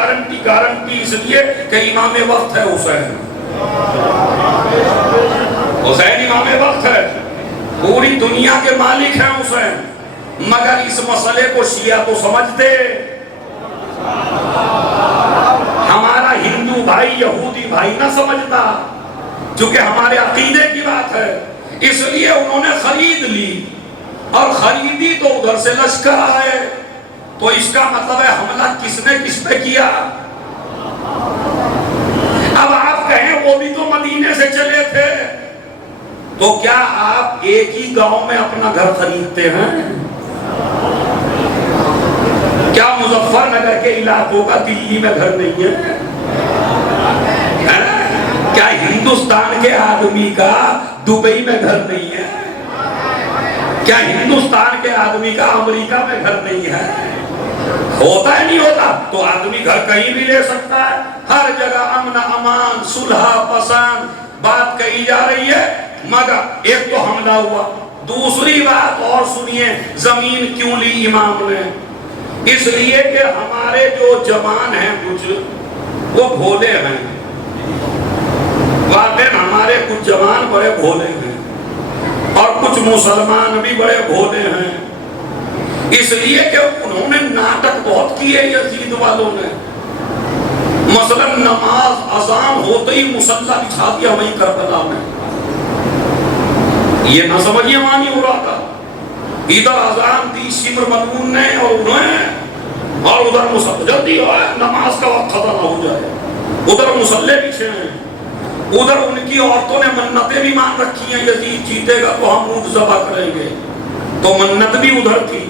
گارنٹی اس لیے کہ امام وقت ہے حسین، حسین امام وقت ہے، پوری دنیا کے مالک ہیں حسین، مگر اس مسئلے کو شیعہ تو سمجھتے، ہمارا ہندو بھائی یہودی بھائی نہ سمجھتا، چونکہ ہمارے عقیدے کی بات ہے، اس لیے انہوں نے خرید لی، اور خریدی تو ادھر سے لشکر آئے، تو اس کا مطلب ہے حملہ کس نے کس پہ کیا؟ اب آپ کہیں وہ بھی تو مدینے سے چلے تھے، تو کیا آپ ایک ہی گاؤں میں اپنا گھر خریدتے ہیں؟ کیا مظفر نگر کے علاقوں کا دلی میں گھر نہیں ہے؟ کیا ہندوستان کے آدمی کا دبئی میں گھر نہیں ہے؟ کیا ہندوستان کے آدمی کا امریکہ میں گھر نہیں ہے؟ ہوتا ہے نہیں ہوتا؟ تو آدمی گھر کہیں بھی لے سکتا ہے، ہر جگہ امن امان صلح پسند بات کہی جا رہی ہے، مگر ایک تو حملہ ہوا، دوسری بات اور سنیے، زمین کیوں لی امام نے؟ اس لیے کہ ہمارے جو جوان ہیں کچھ وہ بھولے ہیں، واقعی ہمارے کچھ جوان بڑے بھولے ہیں، اور کچھ مسلمان بھی بڑے بھولے ہیں، اس لیے کہ انہوں نے ناٹک بہت کیے یزید والوں نے، مثلا نماز اذان ہوتے ہی مصلی بچھا دیا وہیں کربلا میں، یہ نہ سمجھیے معنی ہو رہا تھا، ادھر اذان دی سمر ملعون نے اور انہیں، اور ادھر مصلی جلدی ہوئے نماز کا وقت ختم نہ ہو جائے، ادھر مصلی پیچھے ہیں، ادھر ان کی عورتوں نے منتیں بھی مان رکھی ہیں، یزید جیتے گا تو ہم اونٹ ذبح کریں گے، تو منت بھی ادھر تھی،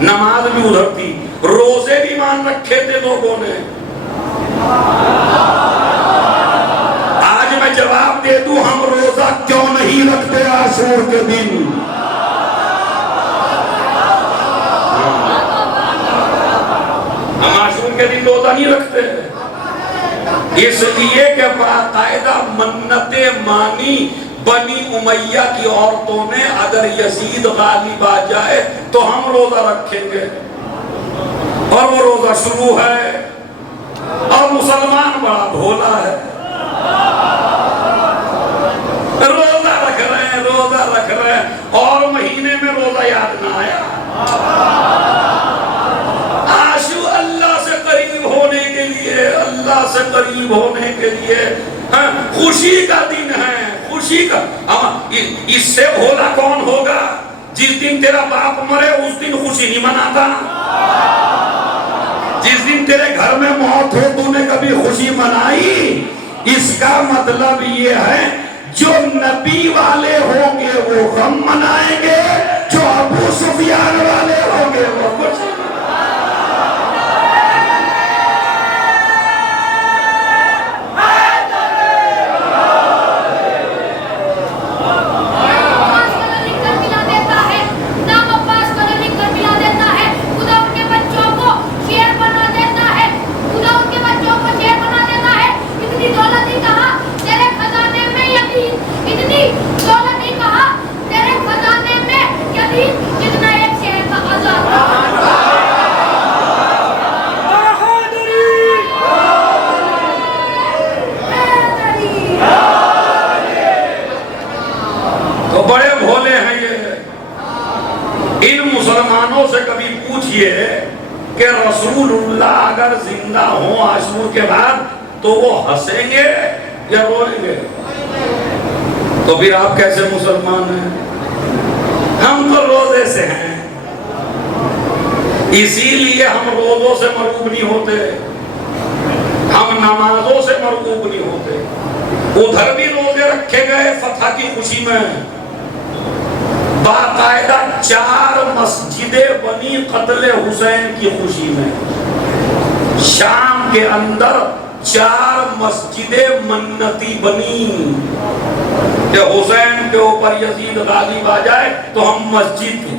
نماز بھی ادھر تھی، روزے بھی مان رکھے تھے لوگوں نے۔ آج میں جواب دے دوں، ہم روزہ کیوں نہیں رکھتے عاشور کے دن؟ ہم عاشور کے دن روزہ نہیں رکھتے، اس لیے کہ باقاعدہ منتیں مانی بنی امیہ کی عورتوں نے، اگر یزید غالب آ جائے تو ہم روزہ رکھیں گے، اور وہ روزہ شروع ہے، اور مسلمان بڑا بھولا ہے، روزہ رکھ رہے ہیں اور مہینے میں روزہ یاد نہ آیا۔ عاشور اللہ سے قریب ہونے کے لیے خوشی کا دن ہے، خوشی کا۔ اس سے بھولا کون ہوگا؟ جس دن تیرا باپ مرے اس دن خوشی نہیں مناتا، جس دن تیرے گھر میں موت ہو تو نے کبھی خوشی منائی؟ اس کا مطلب یہ ہے جو نبی والے ہوں گے وہ غم منائیں گے، جو ابو سفیان والے ہوں گے وہ خوشی۔ بڑے بھولے ہیں یہ۔ ان مسلمانوں سے کبھی پوچھئے کہ رسول اللہ اگر زندہ ہوں عاشور کے بعد تو وہ ہنسیں گے یا روئیں گے؟ تو پھر آپ کیسے مسلمان ہیں؟ ہم تو روزے سے ہیں، اسی لیے ہم روزوں سے مرغوب نہیں ہوتے، ہم نمازوں سے مرغوب نہیں ہوتے۔ ادھر بھی روزے رکھے گئے فتح کی خوشی میں، باقاعدہ 4 مسجدیں بنی قتل حسین کی خوشی میں، شام کے اندر 4 مسجدیں منتی بنی کہ حسین کے اوپر یزید غالب آ جائے تو ہم مسجد،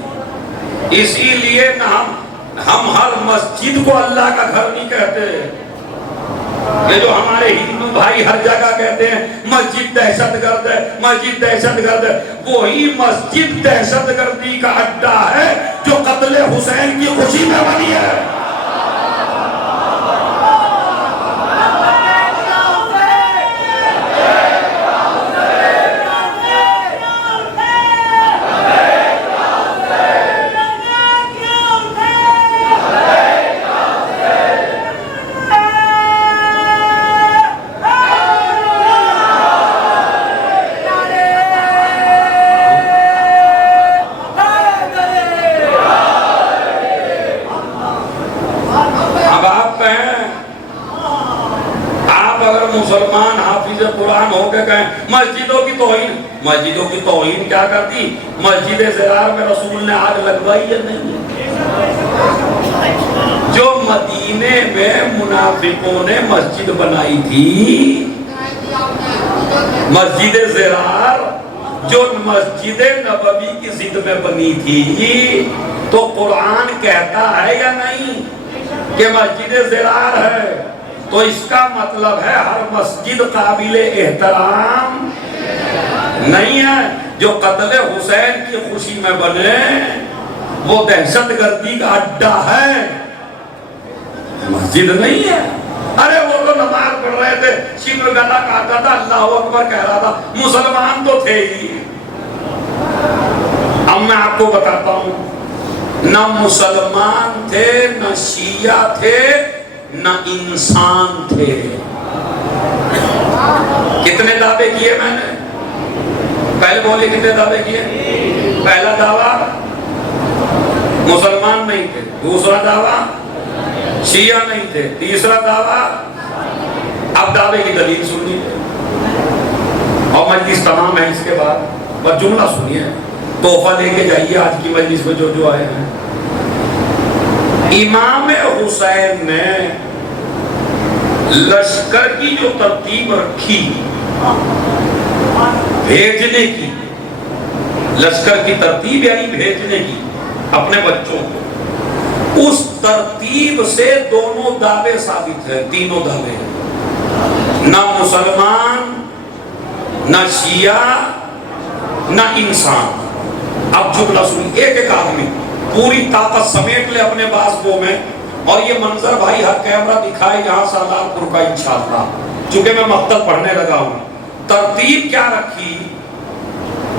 اسی لیے ہم ہر مسجد کو اللہ کا گھر نہیں کہتے۔ یہ جو ہمارے ہندو بھائی ہر جگہ کہتے ہیں مسجد دہشت گرد ہے، مسجد دہشت گرد ہے، وہی مسجد دہشت گردی کا اڈا ہے جو قتل حسین کی خوشی میں بنی ہے۔ مسلمان حافظ قرآن ہو کے کہیں مسجدوں کی توہین، مسجدوں کی توہین کیا کرتی؟ مسجد زرار میں رسول نے آگ لگوائی ہے نہیں؟ جو مدینے میں منافقوں نے مسجد بنائی تھی، مسجد زرار جو مسجد نبوی کی ضد میں بنی تھی، تو قرآن کہتا ہے یا نہیں کہ مسجد زرار ہے؟ تو اس کا مطلب ہے ہر مسجد قابل احترام نہیں ہے۔ جو قتل حسین کی خوشی میں بنے وہ دہشت گردی کا اڈا ہے، مسجد نہیں ہے۔ ارے وہ تو نماز پڑھ رہے تھے، شمر گلا کاٹا تھا، اللہ اکبر کہہ رہا تھا، مسلمان تو تھے ہی۔ اب میں آپ کو بتاتا ہوں، نہ مسلمان تھے، نہ شیعہ تھے، نہ انسان تھے۔ کتنے دعوے کیے میں نے؟ پہلے بولے کتنے دعوے کیے؟ پہلا دعویٰ مسلمان نہیں تھے، دوسرا دعویٰ شیعہ نہیں تھے، تیسرا دعویٰ اب دعوے کی دلیل سننی اور مجلس تمام ہے۔ اس کے بعد بس جملہ سنیے، تحفہ لے کے جائیے آج کی مجلس میں جو آئے ہیں۔ امام حسین نے لشکر کی جو ترتیب رکھی بھیجنے کی، لشکر کی ترتیب یعنی بھیجنے کی اپنے بچوں کو، اس ترتیب سے دونوں دعوے ثابت ہیں، تینوں دعوے ہیں۔ نہ مسلمان، نہ شیعہ، نہ انسان۔ اب جملہ سنی، ایک ایک آدمی پوری طاقت سمیٹ لے اپنے بازو میں اور یہ منظر بھائی ہر کیمرہ دکھائے یہاں سالار پور کا انشاءاللہ، چونکہ میں مقتل پڑھنے لگا ہوں۔ ترتیب کیا رکھی؟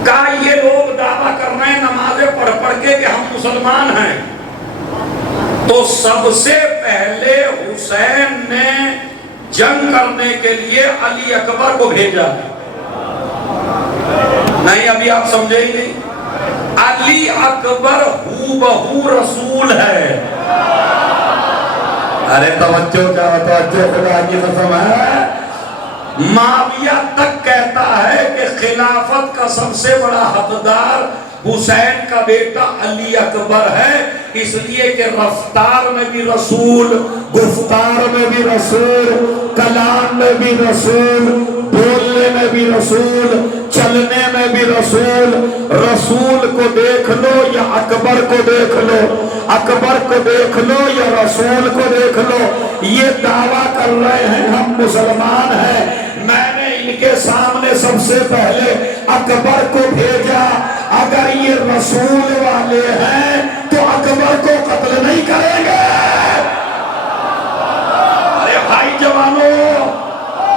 کہا یہ لوگ دعویٰ کر رہے ہیں نمازیں پڑھ پڑھ کے کہ ہم مسلمان ہیں، تو سب سے پہلے حسین نے جنگ کرنے کے لیے علی اکبر کو بھیجا۔ نہیں ابھی آپ سمجھے ہی نہیں، علی اکبر ہو بہو رسول ہے۔ ارے توجہ کیا توجہ، خدا کی قسم ہے۔ معاویہ تک کہتا ہے کہ خلافت کا سب سے بڑا حقدار حسین کا بیٹا علی اکبر ہے، اس لیے کہ رفتار میں بھی رسول، گفتار میں بھی رسول، کلام میں بھی رسول، بولنے میں بھی رسول، چلنے میں بھی رسول۔ رسول کو دیکھ لو یا اکبر کو دیکھ لو، اکبر کو دیکھ لو یا رسول کو دیکھ لو، یہ دعویٰ کر رہے ہیں ہم مسلمان ہیں۔ میں نے ان کے سامنے سب سے پہلے اکبر کو بھیجا، اگر یہ رسول والے ہیں تو اکبر کو قتل نہیں کریں گے۔ ارے بھائی جوانوں،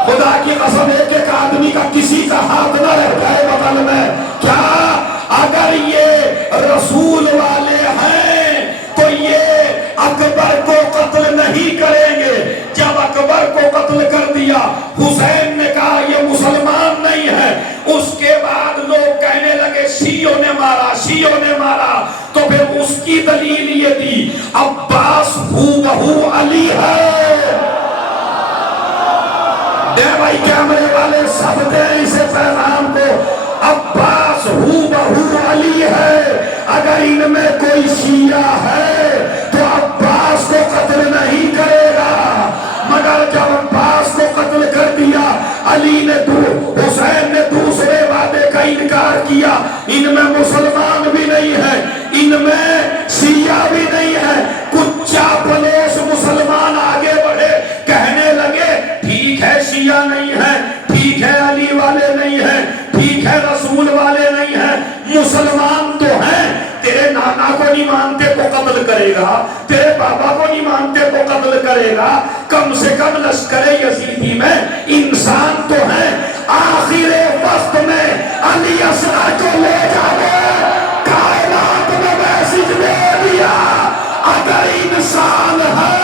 خدا کی قسم ایک ایک آدمی کا کسی کا ہاتھ نہ رہ جائے بغل میں۔ کیا اگر یہ رسول والے ہیں تو یہ اکبر کو قتل نہیں کریں گے؟ جب اکبر کو قتل کر دیا، حسین نے کہا یہ مسلمان نہیں ہے، اس کے بعد لوگ کہنے لگے شیعوں نے مارا، شیعوں نے مارا، تو پھر اس کی دلیل یہ تھی عباس ہو بہو علی ہے۔ دے بھائی کیمرے والے سب دے اسے پیغام کو، عباس ہو بہو علی ہے۔ اگر ان میں کوئی شیعہ ہے تو عباس کو قتل نہیں کرے گا، مگر جب عباس کو قتل کر دیا، علی نے حسین نے دوسرے وعدے کا انکار کیا۔ ان میں مسلمان بھی نہیں ہے، ان میں شیعہ بھی نہیں ہے۔ کچھ چاپلوس مسلمان آگے بڑھے، کہنے لگے ٹھیک ہے شیعہ نہیں ہے، ٹھیک ہے علی والے نہیں ہیں، ٹھیک ہے رسول والے نہیں ہیں، مسلمان تو ہیں، تیرے نانا کو نہیں مانتے تو قتل کرے گا، تیرے بابا کو نہیں مانتے تو قتل کرے گا، کم سے کم لشکر یزیدی میں انسان تو ہیں۔ آخر وقت میں علی اصغر کو لے جانے کائنات میں میسج دے دیا، اگر انسان ہے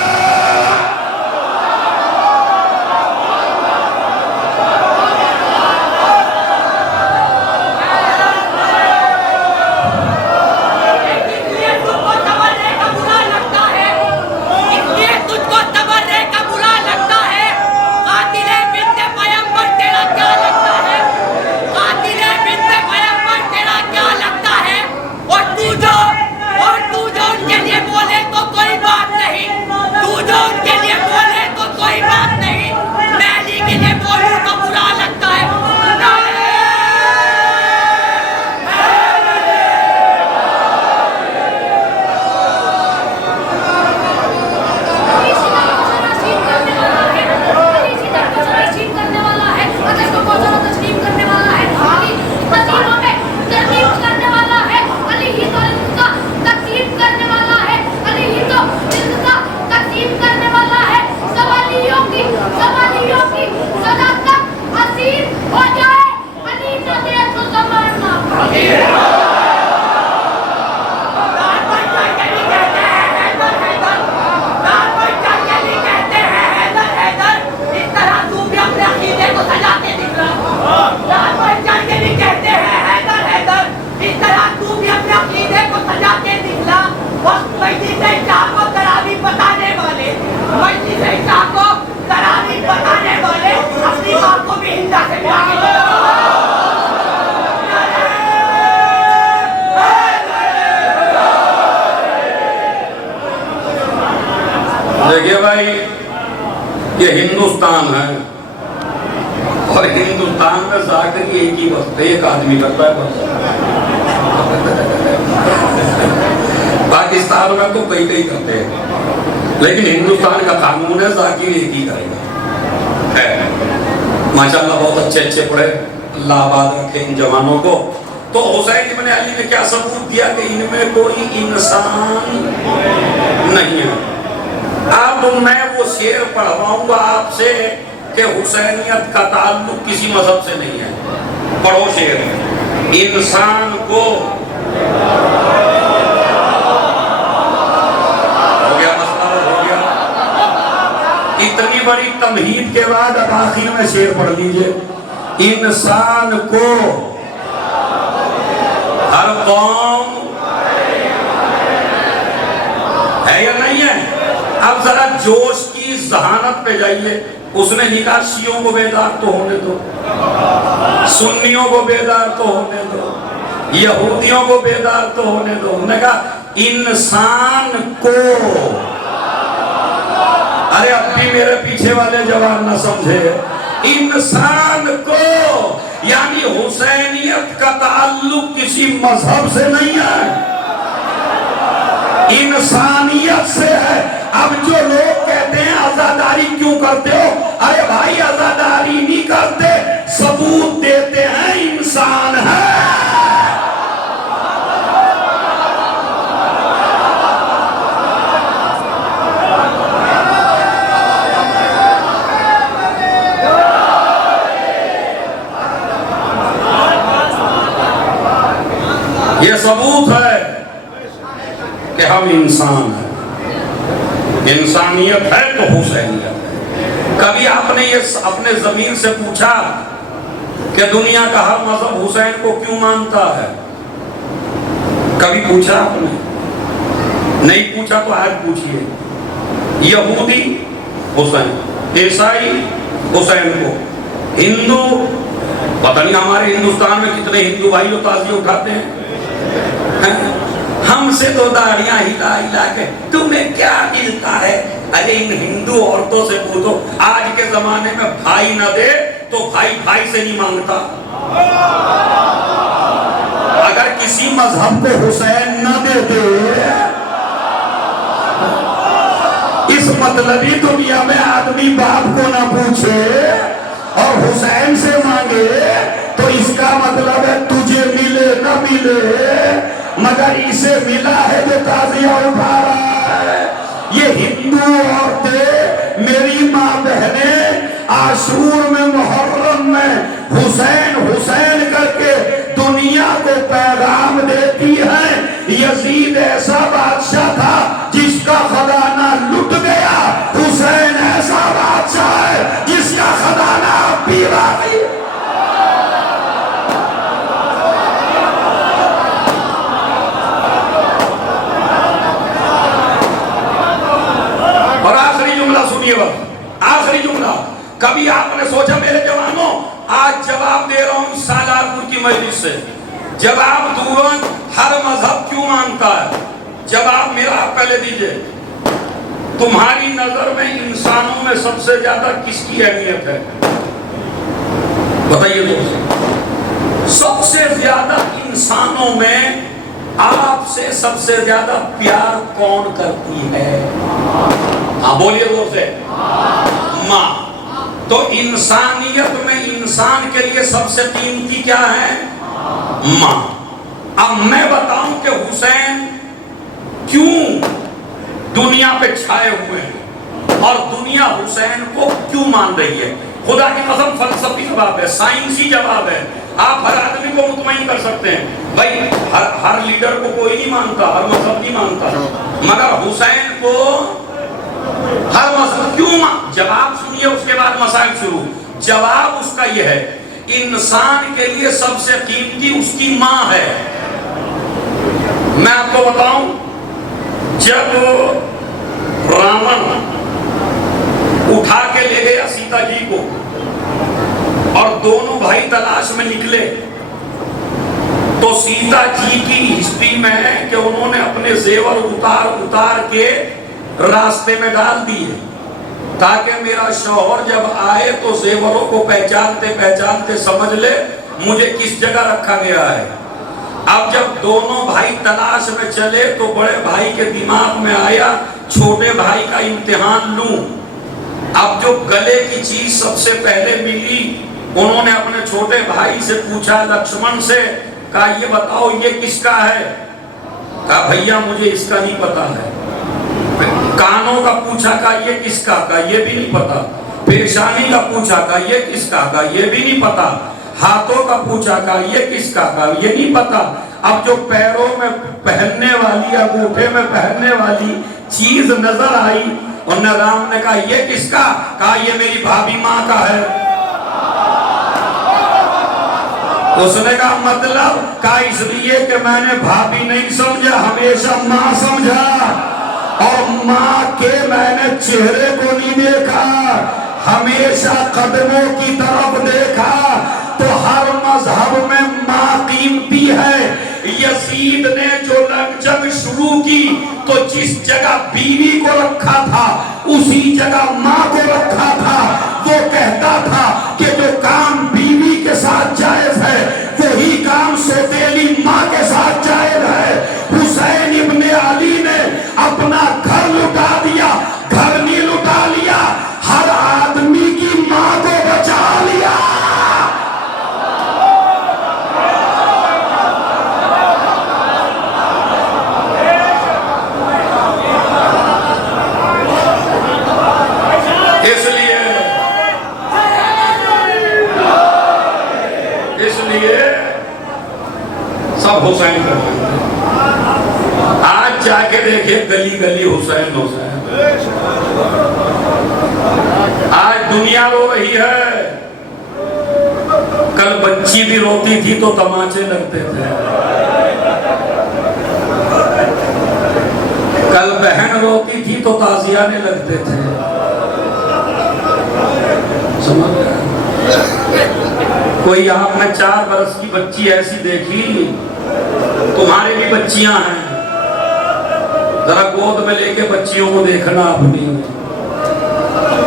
دیکھیے بھائی، یہ ہندوستان ہے اور ہندوستان میں ذاکر کی ایک ہی وقت ایک آدمی کرتا ہے بس۔ پاکستان میں تو کئی کئی کرتے ہیں، لیکن ہندوستان کا قانون ہے ذاکر ایک ہی کرے گا۔ ماشاءاللہ بہت اچھے اچھے پڑھے، اللہ آباد رکھے ان جوانوں کو۔ تو حسین ابن علی نے کیا ثبوت دیا کہ ان میں کوئی انسان نہیں ہے۔ اب میں وہ شعر پڑھواؤں گا آپ سے کہ حسینیت کا تعلق کسی مذہب سے نہیں ہے. پڑھو شعر. انسان کو ہو گیا مسئلہ ہو گیا. اتنی بڑی تمہید کے بعد اب آخر میں شعر پڑھ لیجئے. انسان کو ہر قوم ہے یا نہیں ہے؟ اب ذرا جوش کی ذہانت پہ جائیے. اس نے کہا شیعوں کو بیدار تو ہونے دو, سنیوں کو بیدار تو ہونے دو, یہودیوں کو بیدار تو ہونے دو. انہوں نے کہا انسان کو. ارے اب بھی میرے پیچھے والے جوان نہ سمجھے. انسان کو یعنی حسینیت کا تعلق کسی مذہب سے نہیں ہے, انسانیت سے ہے. اب جو لوگ کہتے ہیں عزاداری کیوں کرتے ہو, ارے بھائی عزاداری نہیں کرتے, ثبوت دیتے ہیں انسان ہے. یہ ثبوت ہے کہ ہم انسان ہیں. انسانیت ہے تو حسینیت ہے. کبھی آپ نے یہ اپنے ضمیر سے پوچھا کہ دنیا کا ہر مذہب حسین کو کیوں مانتا ہے؟ کبھی پوچھا آپ نے؟ نہیں پوچھا تو آج پوچھئے. یہودی حسین, عیسائی حسین کو, ہندو پتہ نہیں ہمارے ہندوستان میں کتنے ہندو بھائی لوگ تعزیہ اٹھاتے ہیں. ہم سے تو داڑیاں ہلا ہلا کے تمہیں کیا ملتا ہے. ارے ان ہندو عورتوں سے پوچھو, آج کے زمانے میں بھائی نہ دے تو بھائی بھائی سے نہیں مانگتا. اگر کسی مذہب کو حسین نہ دیتے, اس مطلبی دنیا میں آدمی باپ کو نہ پوچھے اور حسین سے مانگے تو اس کا مطلب ہے تجھے ملے نہ ملے مگر اسے ملا ہے جو تعزیہ اٹھا رہا ہے. یہ ہندو عورتیں, میری ماں بہنیں عاشور میں محرم میں حسین حسین کر کے دنیا کو پیغام دیتی ہیں. یزید ایسا بادشاہ تھا جس کا خزانہ لٹ گیا, حسین ایسا بادشاہ ہے جس کا خزانہ اب بھی باقی. اور آخری جملہ سنیے, وقت آخری جملہ. کبھی آپ نے سوچا میرے جوانوں, آج جواب دے رہا ہوں سالار پور کی مجلس سے, جواب دوں ہر مذہب کیوں مانتا ہے. جواب میرا آپ پہلے دیجئے. تمہاری نظر میں انسانوں میں سب سے زیادہ کس کی اہمیت ہے؟ بتائیے دوست. سب سے زیادہ انسانوں میں آپ سے سب سے زیادہ پیار کون کرتی ہے؟ ہاں بولیے زور سے. ماں. تو انسانیت میں انسان کے لیے سب سے قیمتی کیا ہے؟ ماں. اب میں بتاؤں کہ حسین کیوں دنیا پہ چھائے ہوئے ہیں اور دنیا حسین کو کیوں مان رہی ہے. خدا کی قسم فلسفی جواب ہے, سائنسی جواب ہے. آپ ہر آدمی کو مطمئن کر سکتے ہیں بھائی, ہر لیڈر کو کوئی نہیں مانتا, ہر مذہب نہیں مانتا, مگر حسین کو ہر مذہب کیوں جواب سنیے, اس کے بعد مسائل شروع. جواب اس کا یہ ہے, انسان کے لیے سب سے قیمتی اس کی ماں ہے. میں آپ کو بتاؤں, جب راون اٹھا کے لے گیا سیتا جی کو اور دونوں بھائی تلاش میں نکلے, تو سیتا جی کی ہسٹری میں ہے کہ انہوں نے اپنے زیور اتار کے راستے میں ڈال دیے تاکہ میرا شوہر جب آئے تو زیوروں کو پہچانتے پہچانتے سمجھ لے مجھے کس جگہ رکھا گیا ہے. اب جب دونوں بھائی تلاش میں چلے تو بڑے بھائی کے دماغ میں آیا چھوٹے بھائی کا امتحان لوں. اب جو گلے کی چیز سب سے پہلے ملی, انہوں نے اپنے چھوٹے بھائی سے پوچھا, لکشمن سے, کہا یہ بتاؤ یہ کس کا ہے؟ کہا بھیا مجھے اس کا نہیں پتا ہے. کانوں کا پوچھا کہا یہ کس کا یہ بھی نہیں پتا، پیشانی کا پوچھا کہا یہ کس کا یہ بھی نہیں پتا، ہاتھوں کا پوچھا کہا یہ کس کا یہ نہیں پتا۔ اب جو پیروں میں پہننے والی، انگوٹھے میں پہننے والی چیز نظر آئی اور نظام نے کہا یہ کس کا، کہا یہ میری بھابھی ماں کا ہے۔ اس نے کہا مطلب، کہا اس لیے کہ میں نے بھابھی نہیں سمجھا، ہمیشہ ماں سمجھا، اور ماں کے میں نے چہرے کو نہیں دیکھا، ہمیشہ قدموں کی طرف دیکھا۔ تو ہر مذہب میں ماں قیمتی ہے۔ یزید نے جو جنگ شروع کی تو جس جگہ بیوی کو رکھا تھا اسی جگہ ماں کو رکھا تھا۔ وہ کہتا تھا کہ جو کام بیوی کے ساتھ جائز ہے وہی کام سوتیلی ماں کے ساتھ جائز ہے۔ حسین ابن علی نے اپنا گھر لٹا دیا، گھر نہیں لٹا لیا، ہر آدمی کی ماں کو بچا لیا۔ اس لیے سب حسین کرتے ہیں۔ آج جا کے دیکھیں گلی گلی حسین حسین، آج دنیا رو رہی ہے۔ کل بچی بھی روتی تھی تو تماچے لگتے تھے، کل بہن روتی تھی تو تازیانے لگتے تھے۔ سمجھ گئے؟ کوئی آپ نے 4 برس کی بچی ایسی دیکھی؟ تمہارے بھی بچیاں ہیں، ذرا گود میں لے کے بچیوں کو دیکھنا اپنی۔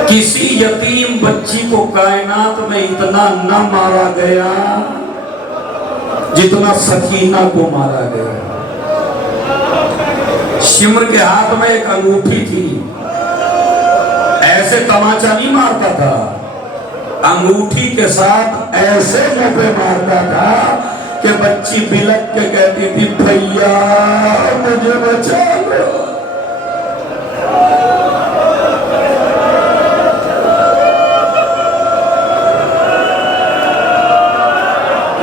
کسی یتیم بچی کو کائنات میں اتنا نہ مارا گیا جتنا سکینہ کو مارا گیا۔ شمر کے ہاتھ میں ایک انگوٹھی تھی، ایسے تماچا نہیں مارتا تھا، انگوٹھی کے ساتھ ایسے منہ پہ مارتا تھا کہ بچی بلک کے کہتی تھی بھیا مجھے بچا لو۔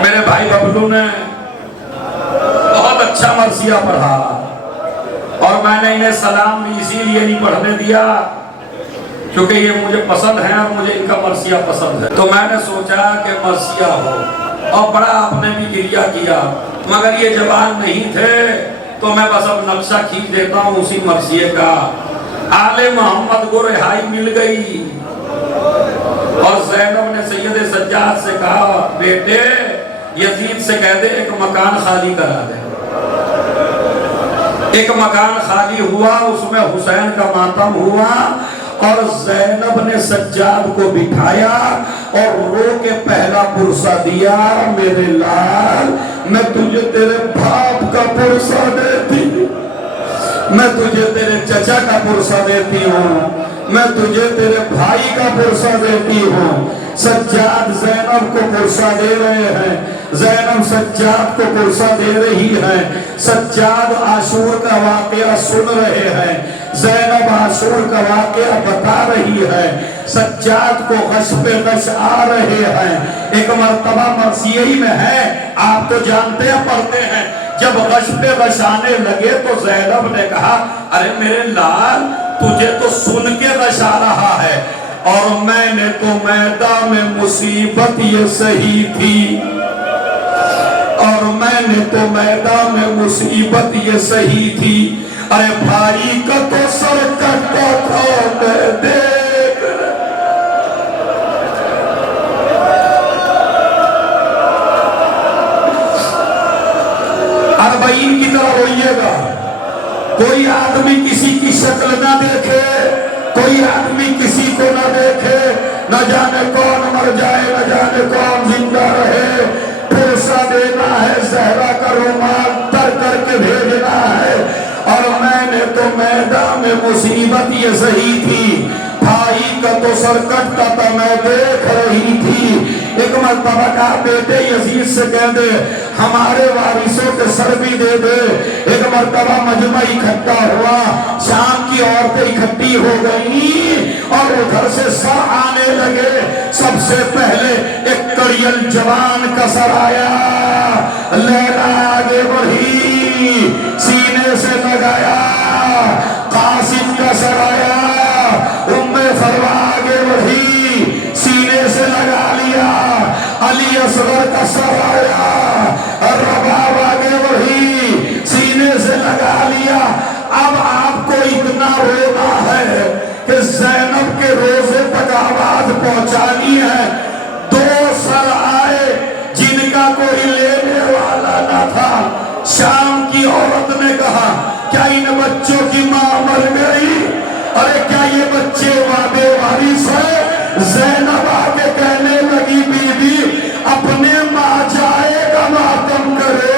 میرے بھائی ببلو نے بہت اچھا مرثیہ پڑھا اور میں نے انہیں سلام بھی اسی لیے نہیں پڑھنے دیا کیونکہ یہ مجھے پسند ہے اور مجھے ان کا مرثیہ پسند ہے۔ تو میں نے سوچا کہ مرثیہ ہو، اور بڑا آپ نے بھی گریہ کیا، مگر یہ جوان نہیں تھے تو میں بس اب نقشہ کھینچ دیتا ہوں اسی مرثیے کا۔ آل محمد کو رہائی مل گئی اور زینب نے سید سجاد سے کہا بیٹے یزید سے کہہ دے ایک مکان خالی کرا دے۔ ایک مکان خالی ہوا، اس میں حسین کا ماتم ہوا اور زینب نے سجاد کو بٹھایا اور رو کے پہلا پرسہ دیا، میرے لال میں تجھے تیرے باپ کا پرسہ دیتی ہوں، میں تجھے تیرے چچا کا پرسہ دیتی ہوں، میں تجھے تیرے بھائی کا پرسہ دیتی ہوں۔ سجاد زینب کو پرسہ دے رہے ہیں، زینب سجاد کو پرسہ دے رہی ہے، سجاد عاشور کا واقعہ سن رہے ہیں، زینب عاشور کا واقعہ بتا رہی ہے، سجاد کو غش پہ غش آ رہے ہیں۔ ایک مرتبہ مرثیے ہی میں ہے، آپ تو جانتے ہیں پڑھتے ہیں، جب غش پہ غش آنے لگے تو زینب نے کہا ارے میرے لال تجھے تو سن کے غش آ رہا ہے اور میں نے تو میدان میں مصیبت یہ سہی تھی، اور میں نے تو میدان میں مصیبت یہ سہی تھی، ارے بھائی کا تو سر کٹتا تھا میں دیکھ اربعین کی طرح ہوئیے گا، کوئی آدمی کسی کی شکل نہ دیکھے، کوئی آدمی کسی کو نہ دیکھے، نہ جانے کون مر جائے نہ جانے کون زندہ رہے، پرسہ دینا ہے، زہرا کا رومال تر کر کے بھیجنا ہے، اور میں نے تو میدان میں مصیبت یہ سہی تھی، بھائی کا تو سر کٹتا تھا میں دیکھ رہی تھی۔ ایک مرتبہ کہا بیٹے یزید سے کہہ دے ہمارے وارثوں کے سر بھی دے دے، ایک مرتبہ مجمع اکٹھا ہوا، شام کی عورتیں اکٹھی ہو گئی اور ادھر سے سر آنے لگے۔ سب سے پہلے ایک کڑیل جوان کا سر آیا، لیلا آگے بڑھی، سینے سے لگایا۔ قاسم کا سر آیا، فروا آگے بڑھی، سینے سے لگا لیا۔ علی اصغر کا سر آیا، رباب آگے بڑھی، سینے سے لگا لیا۔ اب آپ کو اتنا رونا ہے کہ زینب کے روزے تک آواز پہنچانی ہے۔ دو سر آئے جن کا کوئی لینے والا نہ تھا۔ شام کی عورت نے کہا کیا ان بچوں کی ماں مر گئی؟ ارے کیا یہ بچے بے وارث ہے؟ زینب آگے کہنے لگی بی بی اپنے ماں جائے گا ماتم کرے۔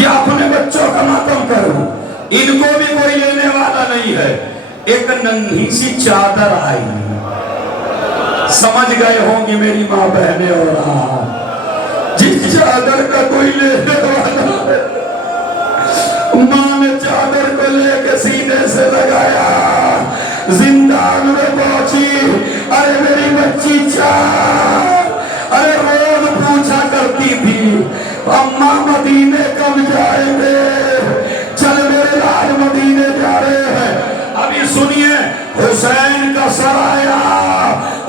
یہ اپنے بچوں کا ماتم کرو، ان کو بھی کوئی لینے والا نہیں ہے۔ ایک ننھی سی چادر آئی، سمجھ گئے ہوں گی میری ماں بہنیں اور جس چادر کا کوئی لینے والا ہے، ماں نے چادر کو لے کے سینے سے لگایا، زندان میں پہنچی۔ ارے میری بچی چار، ارے روز پوچھا کرتی تھی اماں مدینے کب جائیں گے؟ چل میرے لال مدینے جا رہے ہیں۔ ابھی سنیے، حسین کا سر آیا،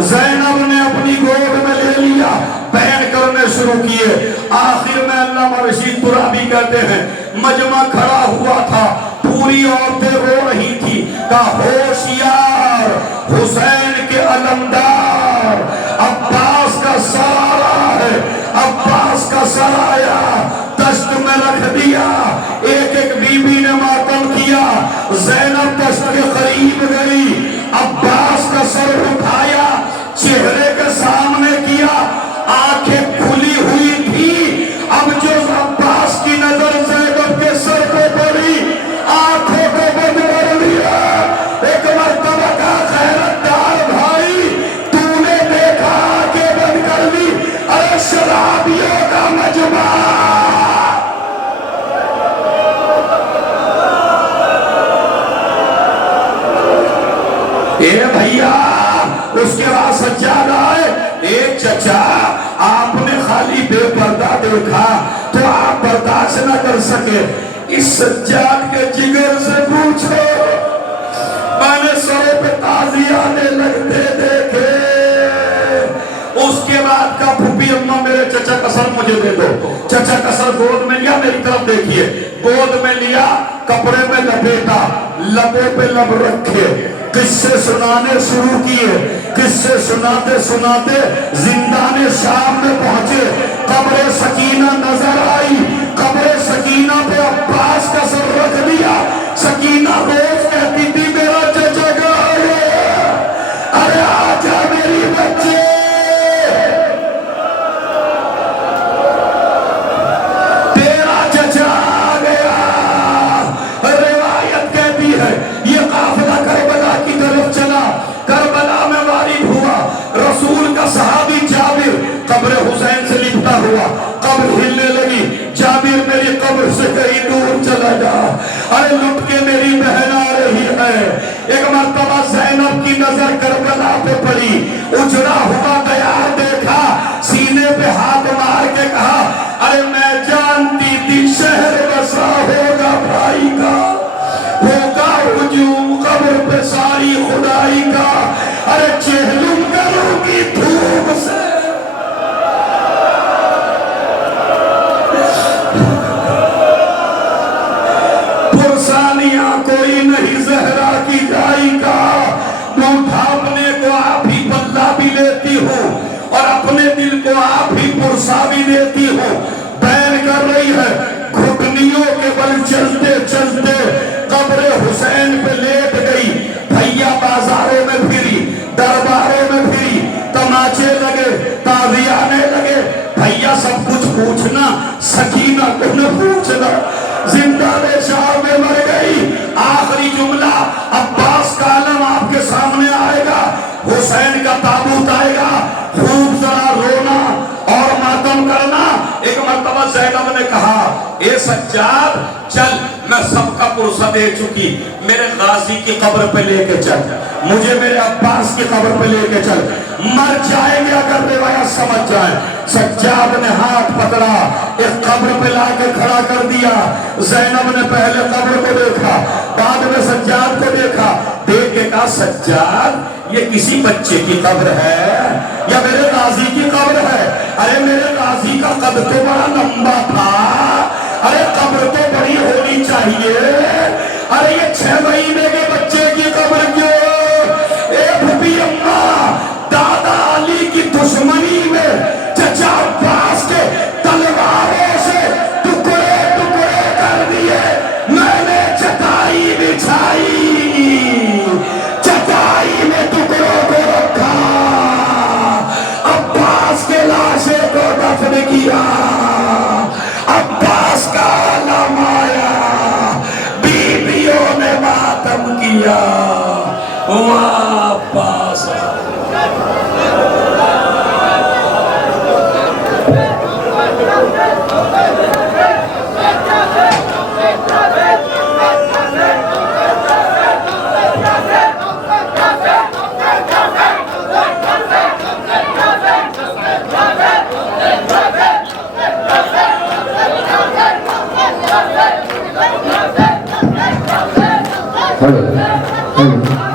زینب نے اپنی گود میں لے لیا، بین کرنے شروع کیے۔ آخر میں علامہ رشید ترابی کہتے ہیں مجمع کھڑا ہوا تھا، پوری عورتیں رو رہی تھی، کہا ہوشیار حسین کے علمدار، عباس کا سر آ رہا ہے۔ عباس کا سر آیا، دشت میں رکھ دیا۔ ایک ایک بی بی نے ماتم کیا۔ زینب دشت کے قریب گئی، عباس کا سر اٹھایا، چہرے کے سامنے کیا، آنکھیں کھلی ہوئی تھی۔ اب جو عباس کی نظر زینب کے سر کو پڑی، آنکھوں کو بند کر لیا۔ ایک مرتبہ کا خیرتدار بھائی، تو نے دیکھا آنکھیں بند کر لی، ارے شرابیوں کا مجمع۔ اے بھیا، اس کے بعد سجاد آئے، اے چچا آپ نے خالی بے پردہ دیکھا تو آپ برداشت نہ کر سکے، اس سجاد کے جگر سے پوچھو، میں نے سروں پہ تازی آنے لگتے دیکھے۔ اس کے بعد کا پھوپی اماں میرے چچا کا سر مجھے دے دو۔ چچا کا سر گود میں لیا، میری طرف دیکھیے، گود میں لیا، کپڑے میں لپیٹا، لبوں پہ لب رکھے، قصے سنانے شروع کیے۔ قصے سناتے سناتے زندان شام میں پہنچے، قبر سکینہ نظر آئی۔ قبر سکینہ پہ عباس کا سر رکھ دیا۔ سکینہ روز کہتی تھی میرا چچا کہاں ہے؟ ارے آجا میری بچے۔ تیرا چچا آ گیا۔ روایت کہتی ہے یہ قافلہ کربلا کی طرف چلا، کربلا میں وارد ہوا، رسول کا صحابی جابر قبر حسین سے لپٹا ہوا، قبر ہلنے لگی، جابر میری قبر سے کہیں دور چلا جا، ارے لٹ کے میری بہن آ رہی ہے۔ ایک مرتبہ زینب کی نظر کربلا پہ پڑی، اجڑا ہوا دیار دیکھا، سینے پہ ہاتھ مار کے کہا ارے میں جانتی تھی شہر بسا ہوگا بھائی کا، ہوگا ہجوم قبر پہ ساری خدائی کا، ارے چہلم کروں گی دھوپ سے۔ پرسانیاں کوئی نہیں زہرا کی جائی کا، منہ ڈھانپنے کو آپ ہی بدلہ بھی لیتی ہوں اور اپنے دل کو آپ ہی پرسا بھی دیتی ہوں۔ بین کر رہی ہے، گھٹنیوں کے بل چلتے چلتے قبر حسین پہ لیٹ گئی۔ بھیا بازاروں میں پھری، درباروں میں پھری، تماچے لگے، تازیانے لگے۔ بھیا سب کچھ پوچھنا، سکینہ کو نہ پوچھنا۔ زندان شاہ میں مر گئی۔ آخری جملہ عباس کا علم آپ کے سامنے آئے گا۔ زینب نے کہا اے سجاد چل میں سب کا پرسہ دے چکی میرے غازی کی قبر پہ لے کے چل مجھے میرے عباس کی قبر پہ لے کے چل مر جائیں گے اگر روایت سمجھ جائے سجاد نے ہاتھ پکڑا ایک قبر پہ لا کے کھڑا کر دیا زینب نے پہلے قبر کو دیکھا بعد میں سجاد کو دیکھا دیکھ کے کہا سجاد یہ کسی بچے کی قبر ہے یا میرے غازی کی قبر ہے ارے میرے غازی کا قد تو بڑا لمبا تھا ارے قبر تو بڑی ہونی چاہیے ارے یہ 6 مہینے کے بچے کی قبر کیوں اے بھبی اماں دادا علی کی دشمنی میں چچا عباس کے تلواروں سے ٹکڑے ٹکڑے کر دیے میں نے چٹائی بچھائی چٹائی میں ٹکڑوں کو رکھا عباس کے لاشے کو دفن کیا عباس کا عالم آیا بیویوں نے ماتم کیا عباس Hello.